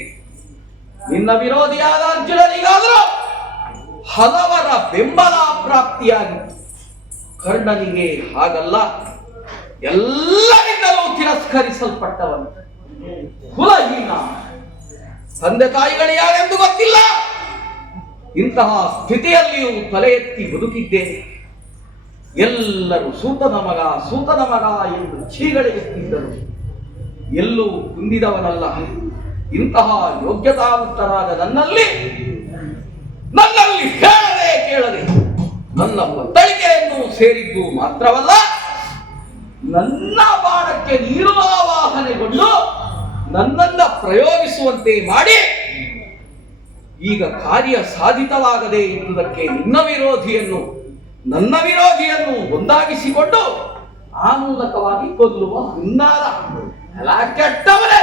ನಿನ್ನ ವಿರೋಧಿಯಾದ ಅರ್ಜುನನಿಗಾದರೂ ಹಲವರ ಬೆಂಬಲ ಪ್ರಾಪ್ತಿಯಾಗಿತ್ತು. ಕರ್ಣನಿಗೆ ಹಾಗಲ್ಲ, ಎಲ್ಲರಿಂದಲೂ ತಿರಸ್ಕರಿಸಲ್ಪಟ್ಟವನು, ಕುಲಹೀನ, ತಂದೆ ತಾಯಿಗಳು ಯಾರೆಂದು ಗೊತ್ತಿಲ್ಲ. ಇಂತಹ ಸ್ಥಿತಿಯಲ್ಲಿಯೂ ತಲೆ ಎತ್ತಿ ಬದುಕಿದ್ದೇನೆ. ಎಲ್ಲರೂ ಸೂತನ ಮಗ ಎಂದು ಚೀಗಳೆಯುತ್ತಿದ್ದರು. ಎಲ್ಲೂ ಕುಂದಿದವನಲ್ಲ. ಇಂತಹ ಯೋಗ್ಯತಾವಂತರಾದ ನನ್ನಲ್ಲಿ ಹೇಳದೆ ಕೇಳದೆ ನನ್ನ ಬತ್ತಳಿಕೆಯನ್ನು ಸೇರಿದ್ದು ಮಾತ್ರವಲ್ಲ, ನನ್ನ ಬಾಣಕ್ಕೆ ನೀರು ಆವಾಹನೆಗೊಂಡು ನನ್ನನ್ನ ಪ್ರಯೋಗಿಸುವಂತೆ ಮಾಡಿ ಈಗ ಕಾರ್ಯ ಸಾಧಿತವಾಗದೇ ಇದ್ದುದಕ್ಕೆ ನನ್ನ ವಿರೋಧಿಯನ್ನು ಒಂದಾಗಿಸಿಕೊಂಡು ಆ ಮೂಲಕವಾಗಿ ಕೊಲ್ಲುವ ಹುನ್ನಾರ. ಕೆಟ್ಟವರೇ,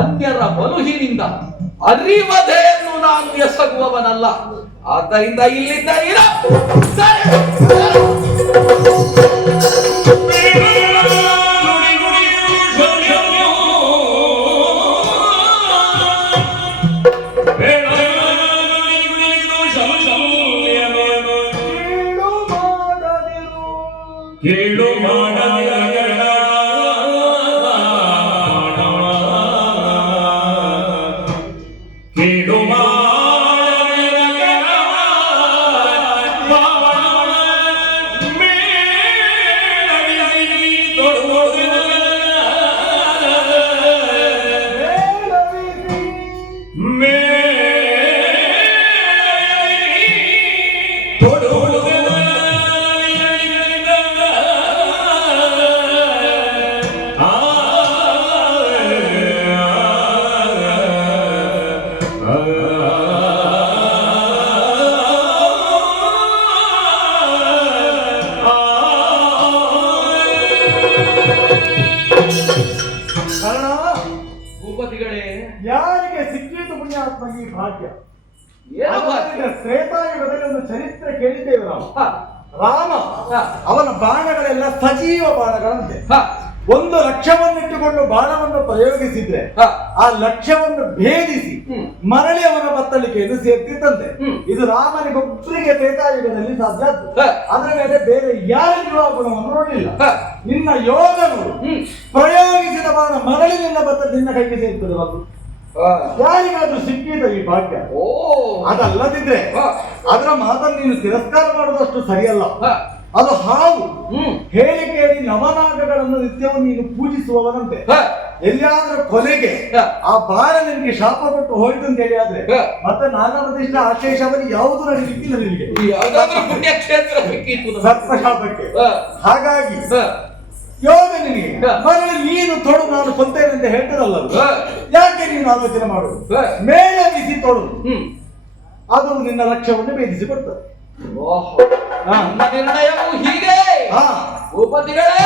ಅನ್ಯರ ಬಲುಹಿನಿಂದ ಅರಿವಧೆಯನ್ನು ನಾನು ಎಸಗುವವನಲ್ಲ. ಆದ್ದರಿಂದ ಇಲ್ಲಿಂದ ಕೇಳು ಕೇಳು ಭೂಪತಿಗಳೇ, ಯಾರಿಗೆ ಸಿಕ್ಕಿತು ಪುಣ್ಯಾತ್ಮ ಈ ಭಾಗ್ಯ? ಏನು ಭಾಗ್ಯ? ತ್ರೇತಾಯುಗದಲ್ಲಿ ಒಂದು ಚರಿತ್ರೆ ಕೇಳಿದ್ದೇವೆ ನಾವು. ಹ, ರಾಮ ಹ, ಅವನ ಬಾಣಗಳೆಲ್ಲ ಸಜೀವ ಬಾಣಗಳಂತೆ. ಹ, ಒಂದು ಲಕ್ಷ್ಯವನ್ನಿಟ್ಟುಕೊಂಡು ಬಾಣವನ್ನು ಪ್ರಯೋಗಿಸಿದ್ರೆ ಹ. ಆ ಲಕ್ಷ್ಯವನ್ನು ಭೇದಿಸಿ ಮರಳಿ ಅವನ ಬತ್ತಳಿಕೆಯನ್ನು ಸೇರ್ತಿತ್ತಂತೆ. ಇದು ರಾಮನಿಗೊಬ್ಬರಿಗೆ ತ್ರೇತಾಯುಗದಲ್ಲಿ ಸಾಧ್ಯ ಆದ್ದು. ಅದರ ಮೇಲೆ ಬೇರೆ ಯಾರಿಗೂ ಆ ಗುಣವನ್ನು ನೋಡಲಿಲ್ಲ. ನಿನ್ನ ಯೋಗನು ಪ್ರಯೋಗಿಸಿದ ಬಾಣ ಮರಳಿ ನಿನ್ನ ಕೈಗೆ ಸೇರ್ತದೆ. ಒಂದು ಯಾರಿಗಾದ್ರೂ ಸಿಕ್ಕಿದ ಈ ಭಾಗ್ಯ. ಓ, ಅದಲ್ಲದಿದ್ರೆ ಅದರ ಮಾತನ್ನು ನೀನು ತಿರಸ್ಕಾರ ಮಾಡುವುದಷ್ಟು ಸರಿಯಲ್ಲ. ಅದು ಹಾವು ಹೇಳಿ ಕೇಳಿ ನವನಾಗಗಳನ್ನು ನಿತ್ಯವೂ ನೀನು ಪೂಜಿಸುವವನಂತೆ. ಎಲ್ಲಿಯಾದ್ರೂ ಕೊನೆಗೆ ಆ ಬಾಣ ನಿನಗೆ ಶಾಪ ಕೊಟ್ಟು ಹೋಯ್ತು ಅಂತ ಹೇಳಿ ಆದ್ರೆ ಮತ್ತೆ ನಾನಾ ಪ್ರತಿಷ್ಠೆ ಆಶೇಷವಲ್ಲಿ ಯಾವುದು ನಡೀಲಿಕ್ಕಿಲ್ಲ ನಿನಗೆ. ಯಾವುದಾದ್ರೂ ಪುಣ್ಯಕ್ಷೇತ್ರ ಸಿಕ್ಕಿತ್ತು ಸರ್ಪಶಾಪಕ್ಕೆ. ಹಾಗಾಗಿ ಯೋಗ ನಿನಗೆ ಮರಳಿ ನೀನು ತೊಡು, ನಾನು ಕೊಂತೇನೆ ಅಂತ ಹೇಳ್ತಿರಲ್ಲ. ಯಾಕೆ ನೀನು ಆಲೋಚನೆ ಮಾಡುದು? ಮೇಳವಿಸಿ ತೊಡು, ಅದು ನಿನ್ನ ಲಕ್ಷ್ಯವನ್ನು ಭೇದಿಸಿ ಕೊಡ್ತದೆ. ನನ್ನ ನಿರ್ಣಯವು ಹೀಗೆ. ಭೂಪತಿಗಳೇ,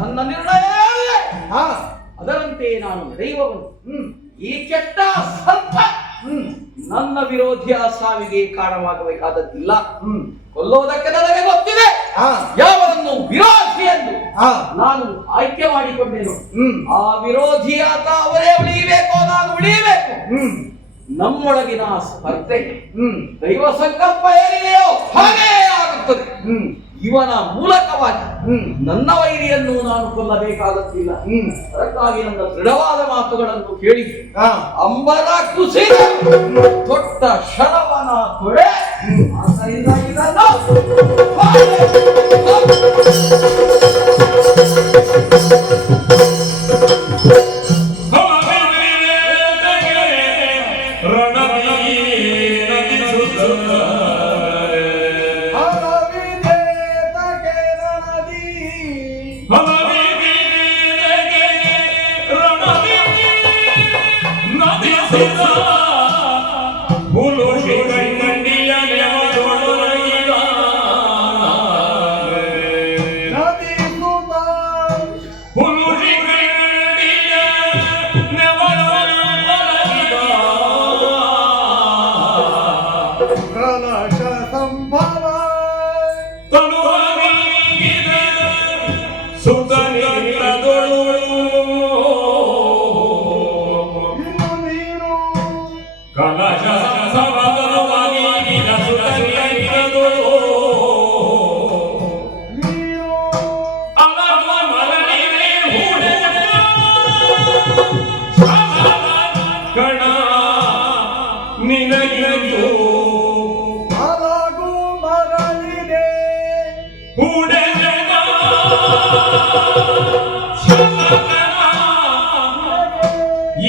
ನನ್ನ ನಿರ್ಣಯ ಅದರಂತೆ ನಾನು ನಡೆಯುವವನು. ಈ ಕೆಟ್ಟ ಸರ್ಪ ನನ್ನ ವಿರೋಧಿಯ ಸಾವಿಗೆ ಕಾರಣವಾಗಬೇಕಾದದ್ದಿಲ್ಲ. ಕೊಲ್ಲುವುದಕ್ಕೆ ನನಗೆ ಗೊತ್ತಿದೆ. ಯಾವರನ್ನು ವಿರೋಧಿ ಎಂದು ನಾನು ಆಯ್ಕೆ ಮಾಡಿಕೊಂಡೇನು, ಆ ವಿರೋಧಿಯಾತ ಅವರೇ ಉಳಿಯಬೇಕು, ನಾನು ಉಳಿಯಬೇಕು. ನಮ್ಮೊಳಗಿನ ಸ್ಪರ್ಧೆ ದೈವ ಸಂಕಲ್ಪ ಏನಿದೆಯೋ ಹಾಗೇ ಆಗುತ್ತದೆ. ಇವನ ಮೂಲಕವಾಗಿ ನನ್ನ ವೈರಿಯನ್ನು ನಾನು ಕೊಲ್ಲಬೇಕಾಗುತ್ತಿಲ್ಲ. ಅದಕ್ಕಾಗಿ ನನ್ನ ದೃಢವಾದ ಮಾತುಗಳನ್ನು ಕೇಳಿ ಅಂಬರ ಕುಸಿದ ದೊಡ್ಡ ಶರವನ ಕೊಡೆ. ಆದ್ದರಿಂದ ಇದನ್ನು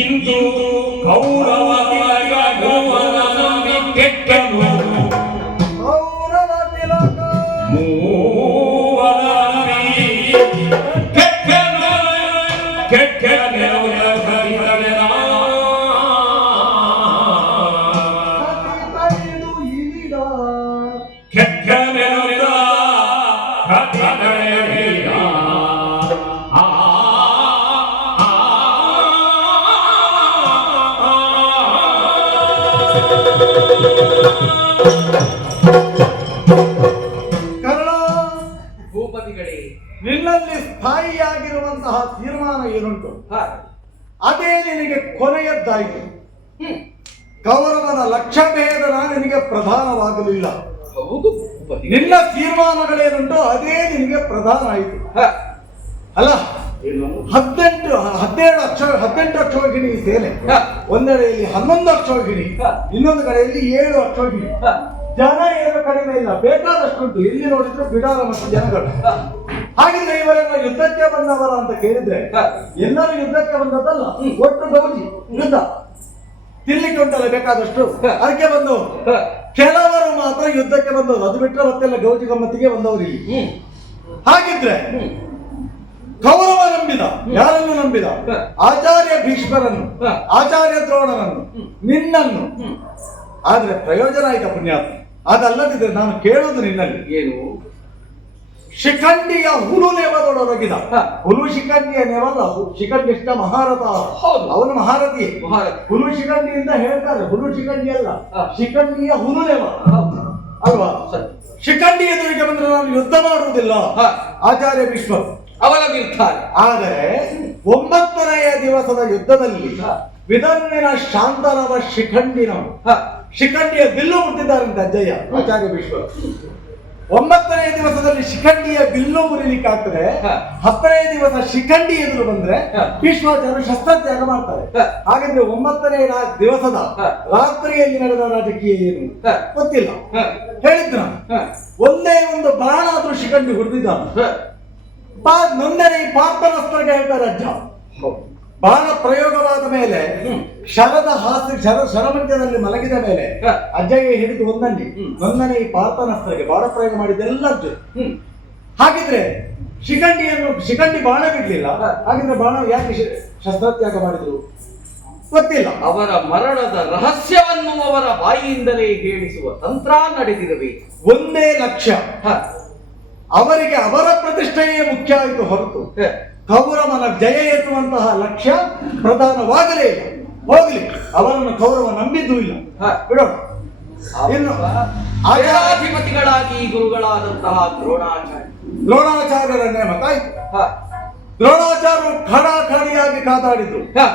ಇಂದು ಕೌರವ ಕೆಟ್ಟನು ಕೆಟ್ಟ ಕದಿಗಳೇ ವೀರ. ಆ ಕರ್ಣ, ಭೂಪತಿಗಳೇ, ನಿನ್ನಲ್ಲಿ ಸ್ಥಾಯಿಯಾಗಿರುವಂತಹ ತೀರ್ಮಾನ ಏನುಂಟು ಹ, ಅದೇ ನಿನಗೆ ಕೊನೆಯದ್ದಾಯಿತು. ಹ್ಮ್, ಕೌರವನ ಲಕ್ಷ್ಯಭೇದನ ನಿನಗೆ ಪ್ರಧಾನವಾಗಲಿಲ್ಲ. ಹೌದು ಭೂಪತಿ. ನಿನ್ನ ತೀರ್ಮಾನಗಳೇನುಂಟು ಅದೇ ನಿನಗೆ ಪ್ರಧಾನ ಆಯಿತು. ಹ, ಅಲ್ಲ, ಏನು? 18 ಅಕ್ಷೋಹಿಣಿ ಸೇನೆ, ಹ, ಒಂದೆಡೆಯಲ್ಲಿ 11 ಅಕ್ಷೋಹಿಣಿ, ಹ, ಇನ್ನೊಂದು ಕಡೆಯಲ್ಲಿ 7 ಅಕ್ಷೋಹಿಣಿ. ಹ, ಜನ ಏನು ಕಡಿಮೆ ಇಲ್ಲ, ಬೇಕಾದಷ್ಟುಂಟು. ಎಲ್ಲಿ ನೋಡಿದ್ರು ಬಿಡಾರ ಮತ್ತು ಜನಗಳು. ಹ, ಹಾಗಿದ್ರೆ ಇವರೆಲ್ಲ ಯುದ್ಧಕ್ಕೆ ಬಂದವರ ಅಂತ ಕೇಳಿದ್ರೆ ಹ, ಎಲ್ಲರೂ ಯುದ್ಧಕ್ಕೆ ಬಂದದ್ದಲ್ಲ. ಒಟ್ಟು ಗೌಜಿ ಯುದ್ಧ ತಿನ್ಲಿಕ್ಕೆ ಉಂಟಲ್ಲ ಬೇಕಾದಷ್ಟು, ಅದಕ್ಕೆ ಬಂದವರು. ಹ, ಕೆಲವರು ಮಾತ್ರ ಯುದ್ಧಕ್ಕೆ ಬಂದವರು, ಅದು ಬಿಟ್ಟರೆ ಮತ್ತೆಲ್ಲ ಗೌಜಿ ಗಮ್ಮತ್ತಿಗೆ ಬಂದವರು ಇಲ್ಲಿ. ಹ್ಮ್, ಹಾಗಿದ್ರೆ ಹ್ಮ್, ಕೌರವ ನಂಬಿದ, ಯಾರನ್ನು ನಂಬಿದ? ಹ. ಆಚಾರ್ಯ ಭೀಷ್ಮರನ್ನು, ಹ. ಆಚಾರ್ಯ ದ್ರೋಣರನ್ನು, ನಿನ್ನನ್ನು. ಹ್ಮ್. ಆದ್ರೆ ಪ್ರಯೋಜನ ಆಯ್ತಾ ಪುಣ್ಯಾತ್ಮ? ಅದಲ್ಲದಿದ್ರೆ ನಾನು ಕೇಳುವುದು ನಿನ್ನಲ್ಲಿ, ಏನು? ಶಿಖಂಡಿಯ ಹುಲು ನೇಮದೊಡಗಿದ. ಹ. ಹುಲು ಶಿಖಂಡಿಯ ನೇಮಲ್ಲ, ಶಿಖಂಡಿಷ್ಟ ಮಹಾರಥ. ಹೌದು. ಅವನು ಮಹಾರಥಿ. ಮಹಾರಾಜ. ಹುಲು ಶಿಖಂಡಿಯಿಂದ ಹೇಳ್ತಾರೆ, ಹುಲು ಶಿಖಂಡಿ ಅಲ್ಲ, ಹ. ಶಿಖಂಡಿಯ ಹುಲು ನೇಮ ಹೌದು. ಅಲ್ವಾ? ಸರಿ. ಶಿಖಂಡಿ ಎದುರಿಗೆ ಬಂದ್ರೆ ನಾನು ಯುದ್ಧ ಮಾಡುವುದಿಲ್ಲ, ಹ. ಆಚಾರ್ಯ ಭೀಷ್ಮ. ಅವರ ನಿರ್ಧಾರ. ಆದರೆ 9ನೆಯ ದಿವಸದ ಯುದ್ಧದಲ್ಲಿ ಹ. ವಿದರ್ಮಿನ ಶಾಂತನವ ಶಿಖಂಡಿನ ಹ, ಶಿಖಂಡಿಯ ಬಿಲ್ಲು ಮುಟ್ಟಿದ್ದಾರಂತೆ ಅಜ್ಜಯ್ಯ ಆಚಾರ್ಯ ಭೀಷ್ಮ. 9ನೇ ದಿವಸದಲ್ಲಿ ಶಿಖಂಡಿಯ ಬಿಲ್ಲು ಮುರಿಲಿಕ್ಕೆ ಆಗ್ತದೆ. ಹ. 10ನೇ ದಿವಸ ಶಿಖಂಡಿ ಎದುರು ಬಂದ್ರೆ ಹ. ಭೀಷ್ಮಾಚಾರ್ಯ ಶಸ್ತ್ರತ್ಯಾಗ ಮಾಡ್ತಾರೆ. ಹ. ಹಾಗಿದ್ರೆ 9ನೇ ದಿವಸದ ಹ. ರಾತ್ರಿಯಲ್ಲಿ ನಡೆದ ರಾಜಕೀಯ ಏನು ಹ. ಗೊತ್ತಿಲ್ಲ. ಹ, ಹೇಳಿದ್ರ ಹ, ಒಂದೇ ಒಂದು ಬಾಣ ಆದ್ರೂ ಶಿಖಂಡಿ ಹೊಡೆದಿದ್ದಾನೆ. ಹ. ನೊಂದರೆ ಈ ಪಾರ್ಥನಸ್ತ್ರಗೆ ಹೇಳ್ತಾರೆ ಅಜ್ಜ. ಹೌದು. ಬಾಣ ಪ್ರಯೋಗವಾದ ಮೇಲೆ ಹ್ಮ್. ಶರಮಂಚದಲ್ಲಿ ಮಲಗಿದ ಮೇಲೆ ಹ. ಅಜ್ಜಯ್ಯ ಹಿಡಿದು ಒಂದನ್ನೇ ಹ್ಮ್. ನೊಂದನೆ ಈ ಪಾರ್ಥನಸ್ತ್ರಗೆ ಬಾಣ ಪ್ರಯೋಗ ಮಾಡಿದ್ದೆಲ್ಲ ಅರ್ಜುನ್. ಹ್ಮ್. ಹಾಗಿದ್ರೆ ಶಿಖಂಡಿ ಬಾಣ ಬಿಡ್ಲಿಲ್ಲ, ಹ. ಹಾಗಿದ್ರೆ ಬಾಣ ಯಾಕೆ ಶಸ್ತ್ರತ್ಯಾಗ ಮಾಡಿದ್ರು ಗೊತ್ತಿಲ್ಲ. ಅವರ ಮರಣದ ರಹಸ್ಯವನ್ನು ಅವರ ಬಾಯಿಯಿಂದಲೇ ಹೇಳಿಸುವ ತಂತ್ರ ನಡೆದಿರಬೇಕು. ಒಂದೇ ಲಕ್ಷ್ಯ, ಹ, ಅವರಿಗೆ ಅವರ ಪ್ರತಿಷ್ಠೆಯೇ ಮುಖ್ಯ ಆಯಿತು ಹೊರತು ಹ, ಕೌರವನ ಜಯ ಎನ್ನುವಂತಹ ಲಕ್ಷ್ಯ ಪ್ರಧಾನವಾಗಲೇ ಇಲ್ಲ. ಹೋಗ್ಲಿ, ಅವರನ್ನು ಕೌರವ ನಂಬಿದ್ದೂ ಇಲ್ಲ, ಹ. ಬಿಡೋಣ. ಇನ್ನು ಸೇನಾಧಿಪತಿಗಳಾಗಿ ಗುರುಗಳಾದಂತಹ ದ್ರೋಣಾಚಾರ್ಯರ ನೇಮಕ ಆಯಿತು. ಹ, ದ್ರೋಣಾಚಾರ್ಯರು ಖಡಾಖಡಿಯಾಗಿ ಕಾದಾಡಿದ್ರು. ಹ,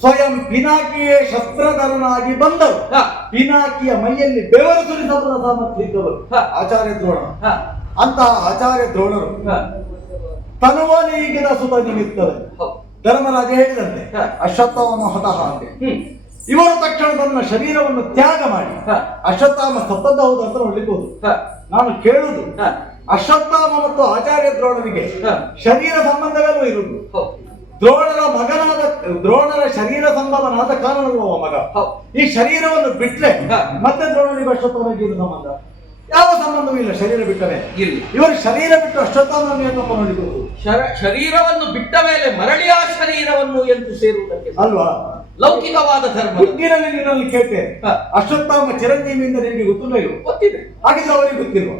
ಸ್ವಯಂ ಪಿನಾಕಿಯೇ ಶಸ್ತ್ರಧರನಾಗಿ ಬಂದರು. ಹ. ಪಿನಾಕಿಯ ಮೈಯಲ್ಲಿ ಬೆವರು ಸುರಿಸಬಲ್ಲ ಸಾಮರ್ಥ್ಯ ಇದ್ದವರು ಹ. ಆಚಾರ್ಯ ದ್ರೋಣ. ಹ, ಅಂತಹ ಆಚಾರ್ಯ ದ್ರೋಣರು ಹ. ತನುವನಿಗಿದ ಸುತ ನಿಮಿತ್ತವೇ ಹೌದು. ಧರ್ಮರಾಜ ಹೇಳಿದಂತೆ ಹ. ಅಶ್ವತ್ಥಾಮ ಹತಃ ಅಂತೆ. ಹ್ಮ್. ಇವರು ತಕ್ಷಣ ತನ್ನ ಶರೀರವನ್ನು ತ್ಯಾಗ ಮಾಡಿ ಹ. ಅಶ್ವತ್ಥಾಮ ಸತ್ತದ್ದ ಹೌದು ಅಂತ ನೋಡ್ಲಿಕ್ಕೋದು. ಹ, ನಾನು ಕೇಳುವುದು, ಹ. ಅಶ್ವತ್ಥಾಮ ಮತ್ತು ಆಚಾರ್ಯ ದ್ರೋಣರಿಗೆ ಹ. ಶರೀರ ಸಂಬಂಧವೇ ಇರುವುದು. ಹೌದು. ದ್ರೋಣರ ಶರೀರ ಸಂಭವನಾದ ಕಾರಣವೋ ಮಗ. ಹೌದು. ಈ ಶರೀರವನ್ನು ಬಿಟ್ರೆ ಹ. ಮತ್ತೆ ದ್ರೋಣನಿಗೆ ಅಶ್ವತ್ಥಾಮನಿಗೆ ಇದು ಸಂಬಂಧ ಯಾವ ಸಂಬಂಧವೂ ಇಲ್ಲ. ಶರೀರ ಬಿಟ್ಟರೆ ಇಲ್ಲ. ಇವರು ಶರೀರ ಬಿಟ್ಟು ಅಶ್ವತ್ಥಾಮನನ್ನು ಏನಪ್ಪ ನೋಡಿದ್ರು ಶರೀರವನ್ನು ಬಿಟ್ಟ ಮೇಲೆ ಮರಳಿ ಆ ಶರೀರವನ್ನು ಎಂದು ಸೇರುವುದಕ್ಕೆ ಅಲ್ವಾ? ಲೌಕಿಕವಾದ ಧರ್ಮ. ಬುದ್ಧಿನಲ್ಲಿ ನಿನ್ನಲ್ಲಿ ಕೇಳ್ತೆ, ಹ. ಅಶ್ವತ್ಥಾಮ ಚಿರಂಜೀವಿಯಿಂದ ನಿನಗೆ ಗೊತ್ತಿಲ್ಲ ಇವು ಗೊತ್ತಿದೆ. ಹಾಗಿದ್ರೆ ಅವರಿಗೆ ಗೊತ್ತಿಲ್ವ?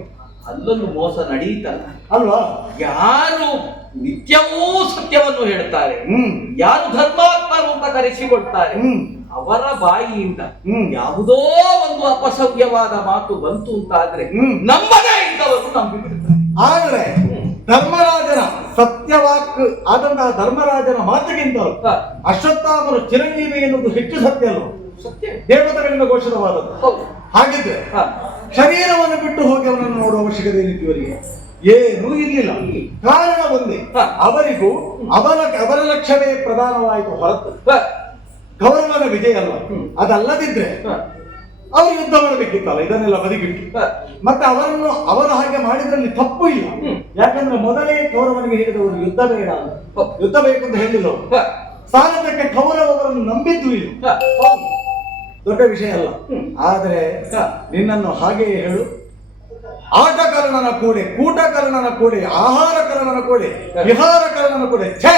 ಅಲ್ಲೊಂದು ಮೋಸ ನಡೆಯುತ್ತಲ್ಲ. ಅಲ್ವಾ? ಯಾರು ನಿತ್ಯವೂ ಸತ್ಯವನ್ನು ಹೇಳ್ತಾರೆ, ಹ್ಮ್ ಯಾರು ಧರ್ಮಾತ್ಮರು ಅಂತ ಕರೆಸಿಕೊಳ್ತಾರೆ, ಹ್ಮ್ ಅವರ ಬಾಯಿಯಿಂದ ಹ್ಮ್. ಯಾವುದೋ ಒಂದು ಅಪಸವ್ಯವಾದ ಮಾತು ಬಂತು ಅಂತಾದ್ರೆ ಹ್ಮ್. ನಂಬದೇ ಇದ್ದವರು ನಂಬಿಬಿಡ್ತಾರೆ. ಆದರೆ ಧರ್ಮರಾಜನ ಸತ್ಯವಾಕ್ ಆದಂತಹ ಧರ್ಮರಾಜನ ಮಾತಿಗಿಂತಲೂ ಹ. ಅಶ್ವತ್ಥಾಮರು ಚಿರಂಜೀವಿ ಎನ್ನುವುದು ಹೆಚ್ಚು ಸತ್ಯ ಅಲ್ವ? ಸತ್ಯ. ದೇವತೆಗಳಿಂದ ಘೋಷಿತವಾದದ್ದು. ಹೌದು. ಹಾಗಿದ್ರೆ ಹ. ಶರೀರವನ್ನು ಬಿಟ್ಟು ಹೋಗಿ ಅವನನ್ನು ನೋಡುವ ಅವಶ್ಯಕತೆ ಏನಿತ್ತು ಇವರಿಗೆ? ಏನೂ ಇರಲಿಲ್ಲ. ಕಾರಣ ಒಂದೇ, ಹ. ಅವರಿಗೂ ಅವರ ಲಕ್ಷ್ಯವೇ ಪ್ರಧಾನವಾಯಿತು ಹೊರತು ಹ. ಕೌರವನ ವಿಜಯ ಅಲ್ಲ. ಅದಲ್ಲದಿದ್ರೆ ಹ. ಅವರು ಯುದ್ಧ ಮಾಡಬೇಕಿತ್ತಲ್ಲ, ಇದನ್ನೆಲ್ಲ ಬದಿಗಿಟ್ಟು. ಹ. ಮತ್ತೆ ಅವರು ಹಾಗೆ ಮಾಡಿದ್ರಲ್ಲಿ ತಪ್ಪು ಇಲ್ಲ. ಯಾಕಂದ್ರೆ ಮೊದಲೇ ಕೌರವನಿಗೆ ಹೇಳಿದವರು ಯುದ್ಧ ಬೇಡ ಅಂತ, ಯುದ್ಧ ಬೇಕು ಅಂತ ಹೇಳಿಲ್ಲ. ಹ. ಸಾಲದಕ್ಕೆ ಕೌರವರನ್ನು ನಂಬಿದ್ದು ಇಲ್ಲ. ಹ. ಹೌದು, ದೊಡ್ಡ ವಿಷಯ ಅಲ್ಲ. ಆದರೆ ನಿನ್ನನ್ನು ಹಾಗೆಯೇ ಹೇಳು, ಆಟಕರ್ಣನ ಕೂಡೆ, ಕೂಟಕರ್ಣನ ಕೂಡೆ, ಆಹಾರಕರ್ಣನ ಕೂಡೆ, ವಿಹಾರಕರ್ಣನ ಕೂಡೆ, ಛೇ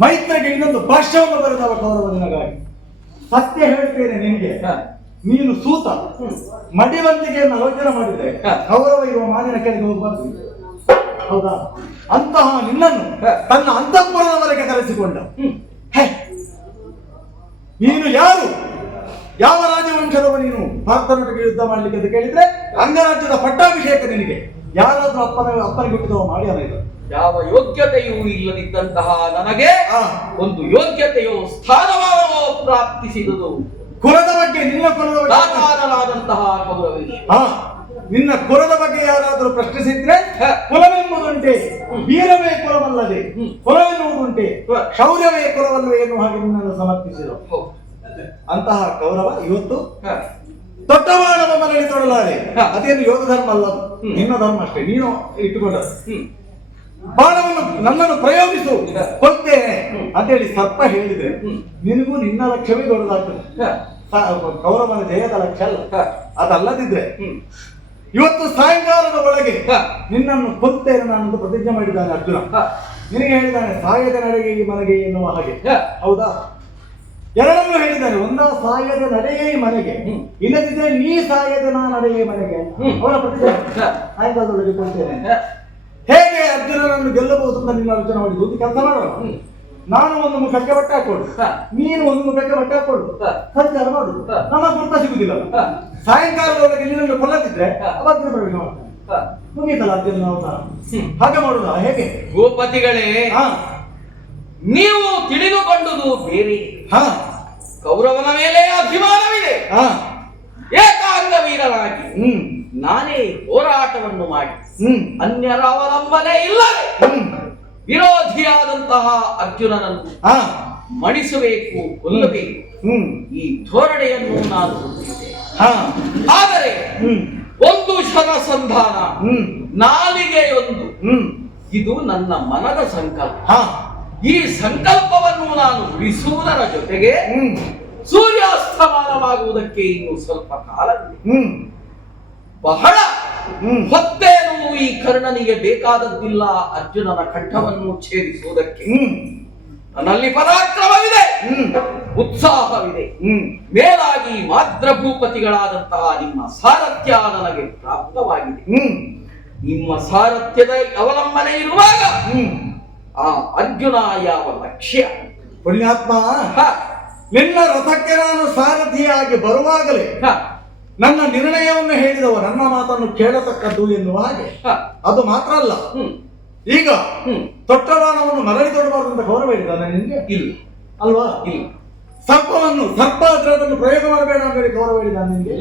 ಮೈತ್ರಿಗೆ ಇನ್ನೊಂದು ಭಾಷ್ಯವನ್ನು ಬರೆದವ ಕೌರವ ನಿನಗಾಗಿ. ಸತ್ಯ ಹೇಳ್ತೇನೆ ನಿನಗೆ, ನೀನು ಸೂತ ಮಡಿವಂತಿಗೆಯನ್ನು ಆಲೋಚನೆ ಮಾಡಿದ್ರೆ ಗೌರವ ಇರುವ ಮಾನಿನ ಕೆಳಗೆ ಹೋಗ್ಬಾರ್ದು. ಹೌದಾ? ಅಂತಹ ನಿನ್ನನ್ನು ತನ್ನ ಅಂತಃಪುರದವರೆಗೆ ಕರೆಸಿಕೊಂಡ. ನೀನು ಯಾರು? ಯಾವ ರಾಜವಂಶದವ ನೀನು ಭಾರತನೊಟ್ಟಿಗೆ ಯುದ್ಧ ಮಾಡ್ಲಿಕ್ಕೆ ಅಂತ ಕೇಳಿದ್ರೆ ಅಂಗರಾಜ್ಯದ ಪಟ್ಟಾಭಿಷೇಕ ನಿನಗೆ ಯಾರಾದ್ರೂ ಅಪ್ಪನಿಗೆ ಹುಟ್ಟಿದವ ಮಾಡಿ ಅಲ್ಲ. ಯಾವ ಯೋಗ್ಯತೆಯೂ ಇಲ್ಲದಿದ್ದಂತಹ ನನಗೆ ಒಂದು ಯೋಗ್ಯತೆಯೋ ಸ್ಥಾನಮಾನವೋ ಪ್ರಾಪ್ತಿಸಿದುದು ಕುಲದ ಬಗ್ಗೆ. ನಿನ್ನ ಕುಲದ ಬಗ್ಗೆ ದಾತಾರನಾದಂತಹ ಕೌರವೇಶ್ವರ. ನಿನ್ನ ಕುಲದ ಬಗ್ಗೆ ಯಾರಾದರೂ ಪ್ರಶ್ನಿಸಿದ್ರೆ ಕುಲವೆಂಬುದುಂಟೆ, ವೀರವೇ ಕುಲವಲ್ಲದೆ, ಕುಲವೆನ್ನುವುದುಂಟೆ, ಶೌರ್ಯವೇ ಕುಲವಲ್ಲವೇ ಎನ್ನುವ ಹಾಗೆ ನಿನ್ನನ್ನು ಸಮರ್ಥಿಸಿದರು. ಅಂತಹ ಕೌರವ ಇವತ್ತು ದೊಡ್ಡವಾಣವ ಮರಳಿ ತೊಡಲಾರೆ. ಅದೇನು ಯೋಗ ಧರ್ಮ ಅಲ್ಲ, ನಿನ್ನ ಧರ್ಮ ಅಷ್ಟೇ. ನೀನು ಇಟ್ಟುಕೊಂಡದ್ದು ಬಾಣವನ್ನು ನನ್ನನ್ನು ಪ್ರಯೋಗಿಸು ಕೊಲ್ತೇನೆ ಅಂತೇಳಿ ಸರ್ಪ ಹೇಳಿದ್ರೆ ನಿನಗೂ ನಿನ್ನ ಲಕ್ಷ್ಯವೇ ದೊಡ್ಡದಾಗ್ತದೆ. ಕೌರವನ ಜಯದ ಲಕ್ಷ್ಯ ಅಲ್ಲ. ಅದಲ್ಲದಿದ್ರೆ ಇವತ್ತು ಸಾಯಂಕಾಲದ ಒಳಗೆ ನಿನ್ನನ್ನು ಕೊಲ್ತೇನೆ ನಾನೊಂದು ಪ್ರತಿಜ್ಞೆ ಮಾಡಿದ್ದಾನೆ ಅರ್ಜುನ. ನಿನಗೆ ಹೇಳಿದ್ದಾನೆ ಸಾಯದ ನಡೆಗೆ ಈ ಮನೆಗೆ ಎನ್ನುವ ಹಾಗೆ. ಹೌದಾ? ಎರಡನ್ನೂ ಹೇಳಿದ್ದಾನೆ. ಒಂದ ಸಾಯದ ನಡೆಯೇ ಮನೆಗೆ, ಇಲ್ಲದಿದ್ದರೆ ನೀ ಸಾಯದ ನಾ ನಡೆಯೇ ಮನೆಗೆ. ಅವರ ಪ್ರತಿಜ್ಞೆ ಸಾಯಂಕಾಲದೊಳಗೆ ಕೊಲ್ತೇನೆ. ಹೇಗೆ ಅರ್ಜುನನನ್ನು ಗೆಲ್ಲಬಹುದು ಅಂತ ನಿನ್ನ ಆಲೋಚನೆ ಮಾಡಿದ್ದು. ಒಂದು ಕೆಲಸ ಮಾಡೋಣ, ನಾನು ಒಂದು ಮುಖಕ್ಕೆ ಬಟ್ಟೆ ಹಾಕೊಳ್ಳು, ನೀನು ಒಂದು ಮುಖಕ್ಕೆ ಬಟ್ಟೆ ಹಾಕೊಳ್ಳು, ಸಂಚಾರ ಮಾಡುದು. ನಮ್ಮ ಗುರುತ ಸಿಗುದಿಲ್ಲ. ಸಾಯಂಕಾಲದೊಳಗೆ ನಿನ್ನನ್ನು ಕೊಲ್ಲದಿದ್ರೆ ಅವಾಗ ಪ್ರವೇಶ ಮಾಡ್ತಾನೆ. ಮುಗೀತಲ್ಲ ಅರ್ಜುನ ಅವತಾರ. ಹಾಗೆ ಮಾಡುದ ಹೇಗೆ? ಭೂಪತಿಗಳೇ, ನೀವು ತಿಳಿದುಕೊಂಡುದು ಬೇರೆ. ಕೌರವನ ಮೇಲೆ ಅಭಿಮಾನವಿದೆ. ಏಕಾಂಗ ವೀರನಾಗಿ ನಾನೇ ಹೋರಾಟವನ್ನು ಮಾಡಿ ಅನ್ಯರ ಅವಲಂಬನೆ ಇಲ್ಲದೆ ವಿರೋಧಿಯಾದಂತಹ ಅರ್ಜುನನನ್ನು ಮಣಿಸಬೇಕು, ಕೊಲ್ಲಬೇಕು. ಈ ಧೋರಣೆಯನ್ನು ನಾನು ಹೊಂದಿದ್ದೆ. ಆದರೆ ಒಂದು ಶರಸಂಧಾನ, ನಾಲಿಗೆಯೊಂದು, ಇದು ನನ್ನ ಮನದ ಸಂಕಲ್ಪ. ಈ ಸಂಕಲ್ಪವನ್ನು ನಾನು ಉಳಿಸುವುದರ ಜೊತೆಗೆ ಸೂರ್ಯಾಸ್ತಮಾನವಾಗುವುದಕ್ಕೆ ಇನ್ನು ಸ್ವಲ್ಪ ಕಾಲವಿದೆ. ಬಹಳ ಹೊತ್ತೇನು ಈ ಕರ್ಣನಿಗೆ ಬೇಕಾದದ್ದಿಲ್ಲ ಅರ್ಜುನನ ಕಂಠವನ್ನು ಛೇದಿಸುವುದಕ್ಕೆ. ನನ್ನಲ್ಲಿ ಪರಾಕ್ರಮವಿದೆ, ಉತ್ಸಾಹವಿದೆ. ಮೇಲಾಗಿ ಮಾದ್ರಭೂಪತಿಗಳಾದಂತಹ ನಿಮ್ಮ ಸಾರಥ್ಯ ನನಗೆ ಪ್ರಾಪ್ತವಾಗಿದೆ. ನಿಮ್ಮ ಸಾರಥ್ಯದ ಅವಲಂಬನೆ ಇರುವಾಗ ಆ ಅರ್ಜುನ ಯಾವ ಲಕ್ಷ್ಯ? ಪುಣ್ಯಾತ್ಮ, ನಿನ್ನ ರಥಕ್ಕೆ ನಾನು ಸಾರಥಿಯಾಗಿ ಬರುವಾಗಲೇ ನನ್ನ ನಿರ್ಣಯವನ್ನು ಹೇಳಿದವ ನನ್ನ ಮಾತನ್ನು ಕೇಳತಕ್ಕದ್ದು ಎನ್ನುವ ಹಾಗೆ. ಅದು ಮಾತ್ರ ಅಲ್ಲ, ಈಗ ತೊಟ್ಟಬಾಣವನ್ನು ಮರಳಿ ತೊಡಬಾರದು ಅಂತ ಗೌರವ ಹೇಳಿದ್ದಾನೆ ನಿನ್ಗೆ? ಇಲ್ಲ ಅಲ್ವಾ? ಇಲ್ಲ. ಸರ್ಪವನ್ನು ಸರ್ಪ ಅದನ್ನು ಪ್ರಯೋಗ ಮಾಡಬೇಡ ಅಂತ ಹೇಳಿ ಗೌರವ ಹೇಳಿದ್ದಾನೆ ನಿನ್ಗೆ?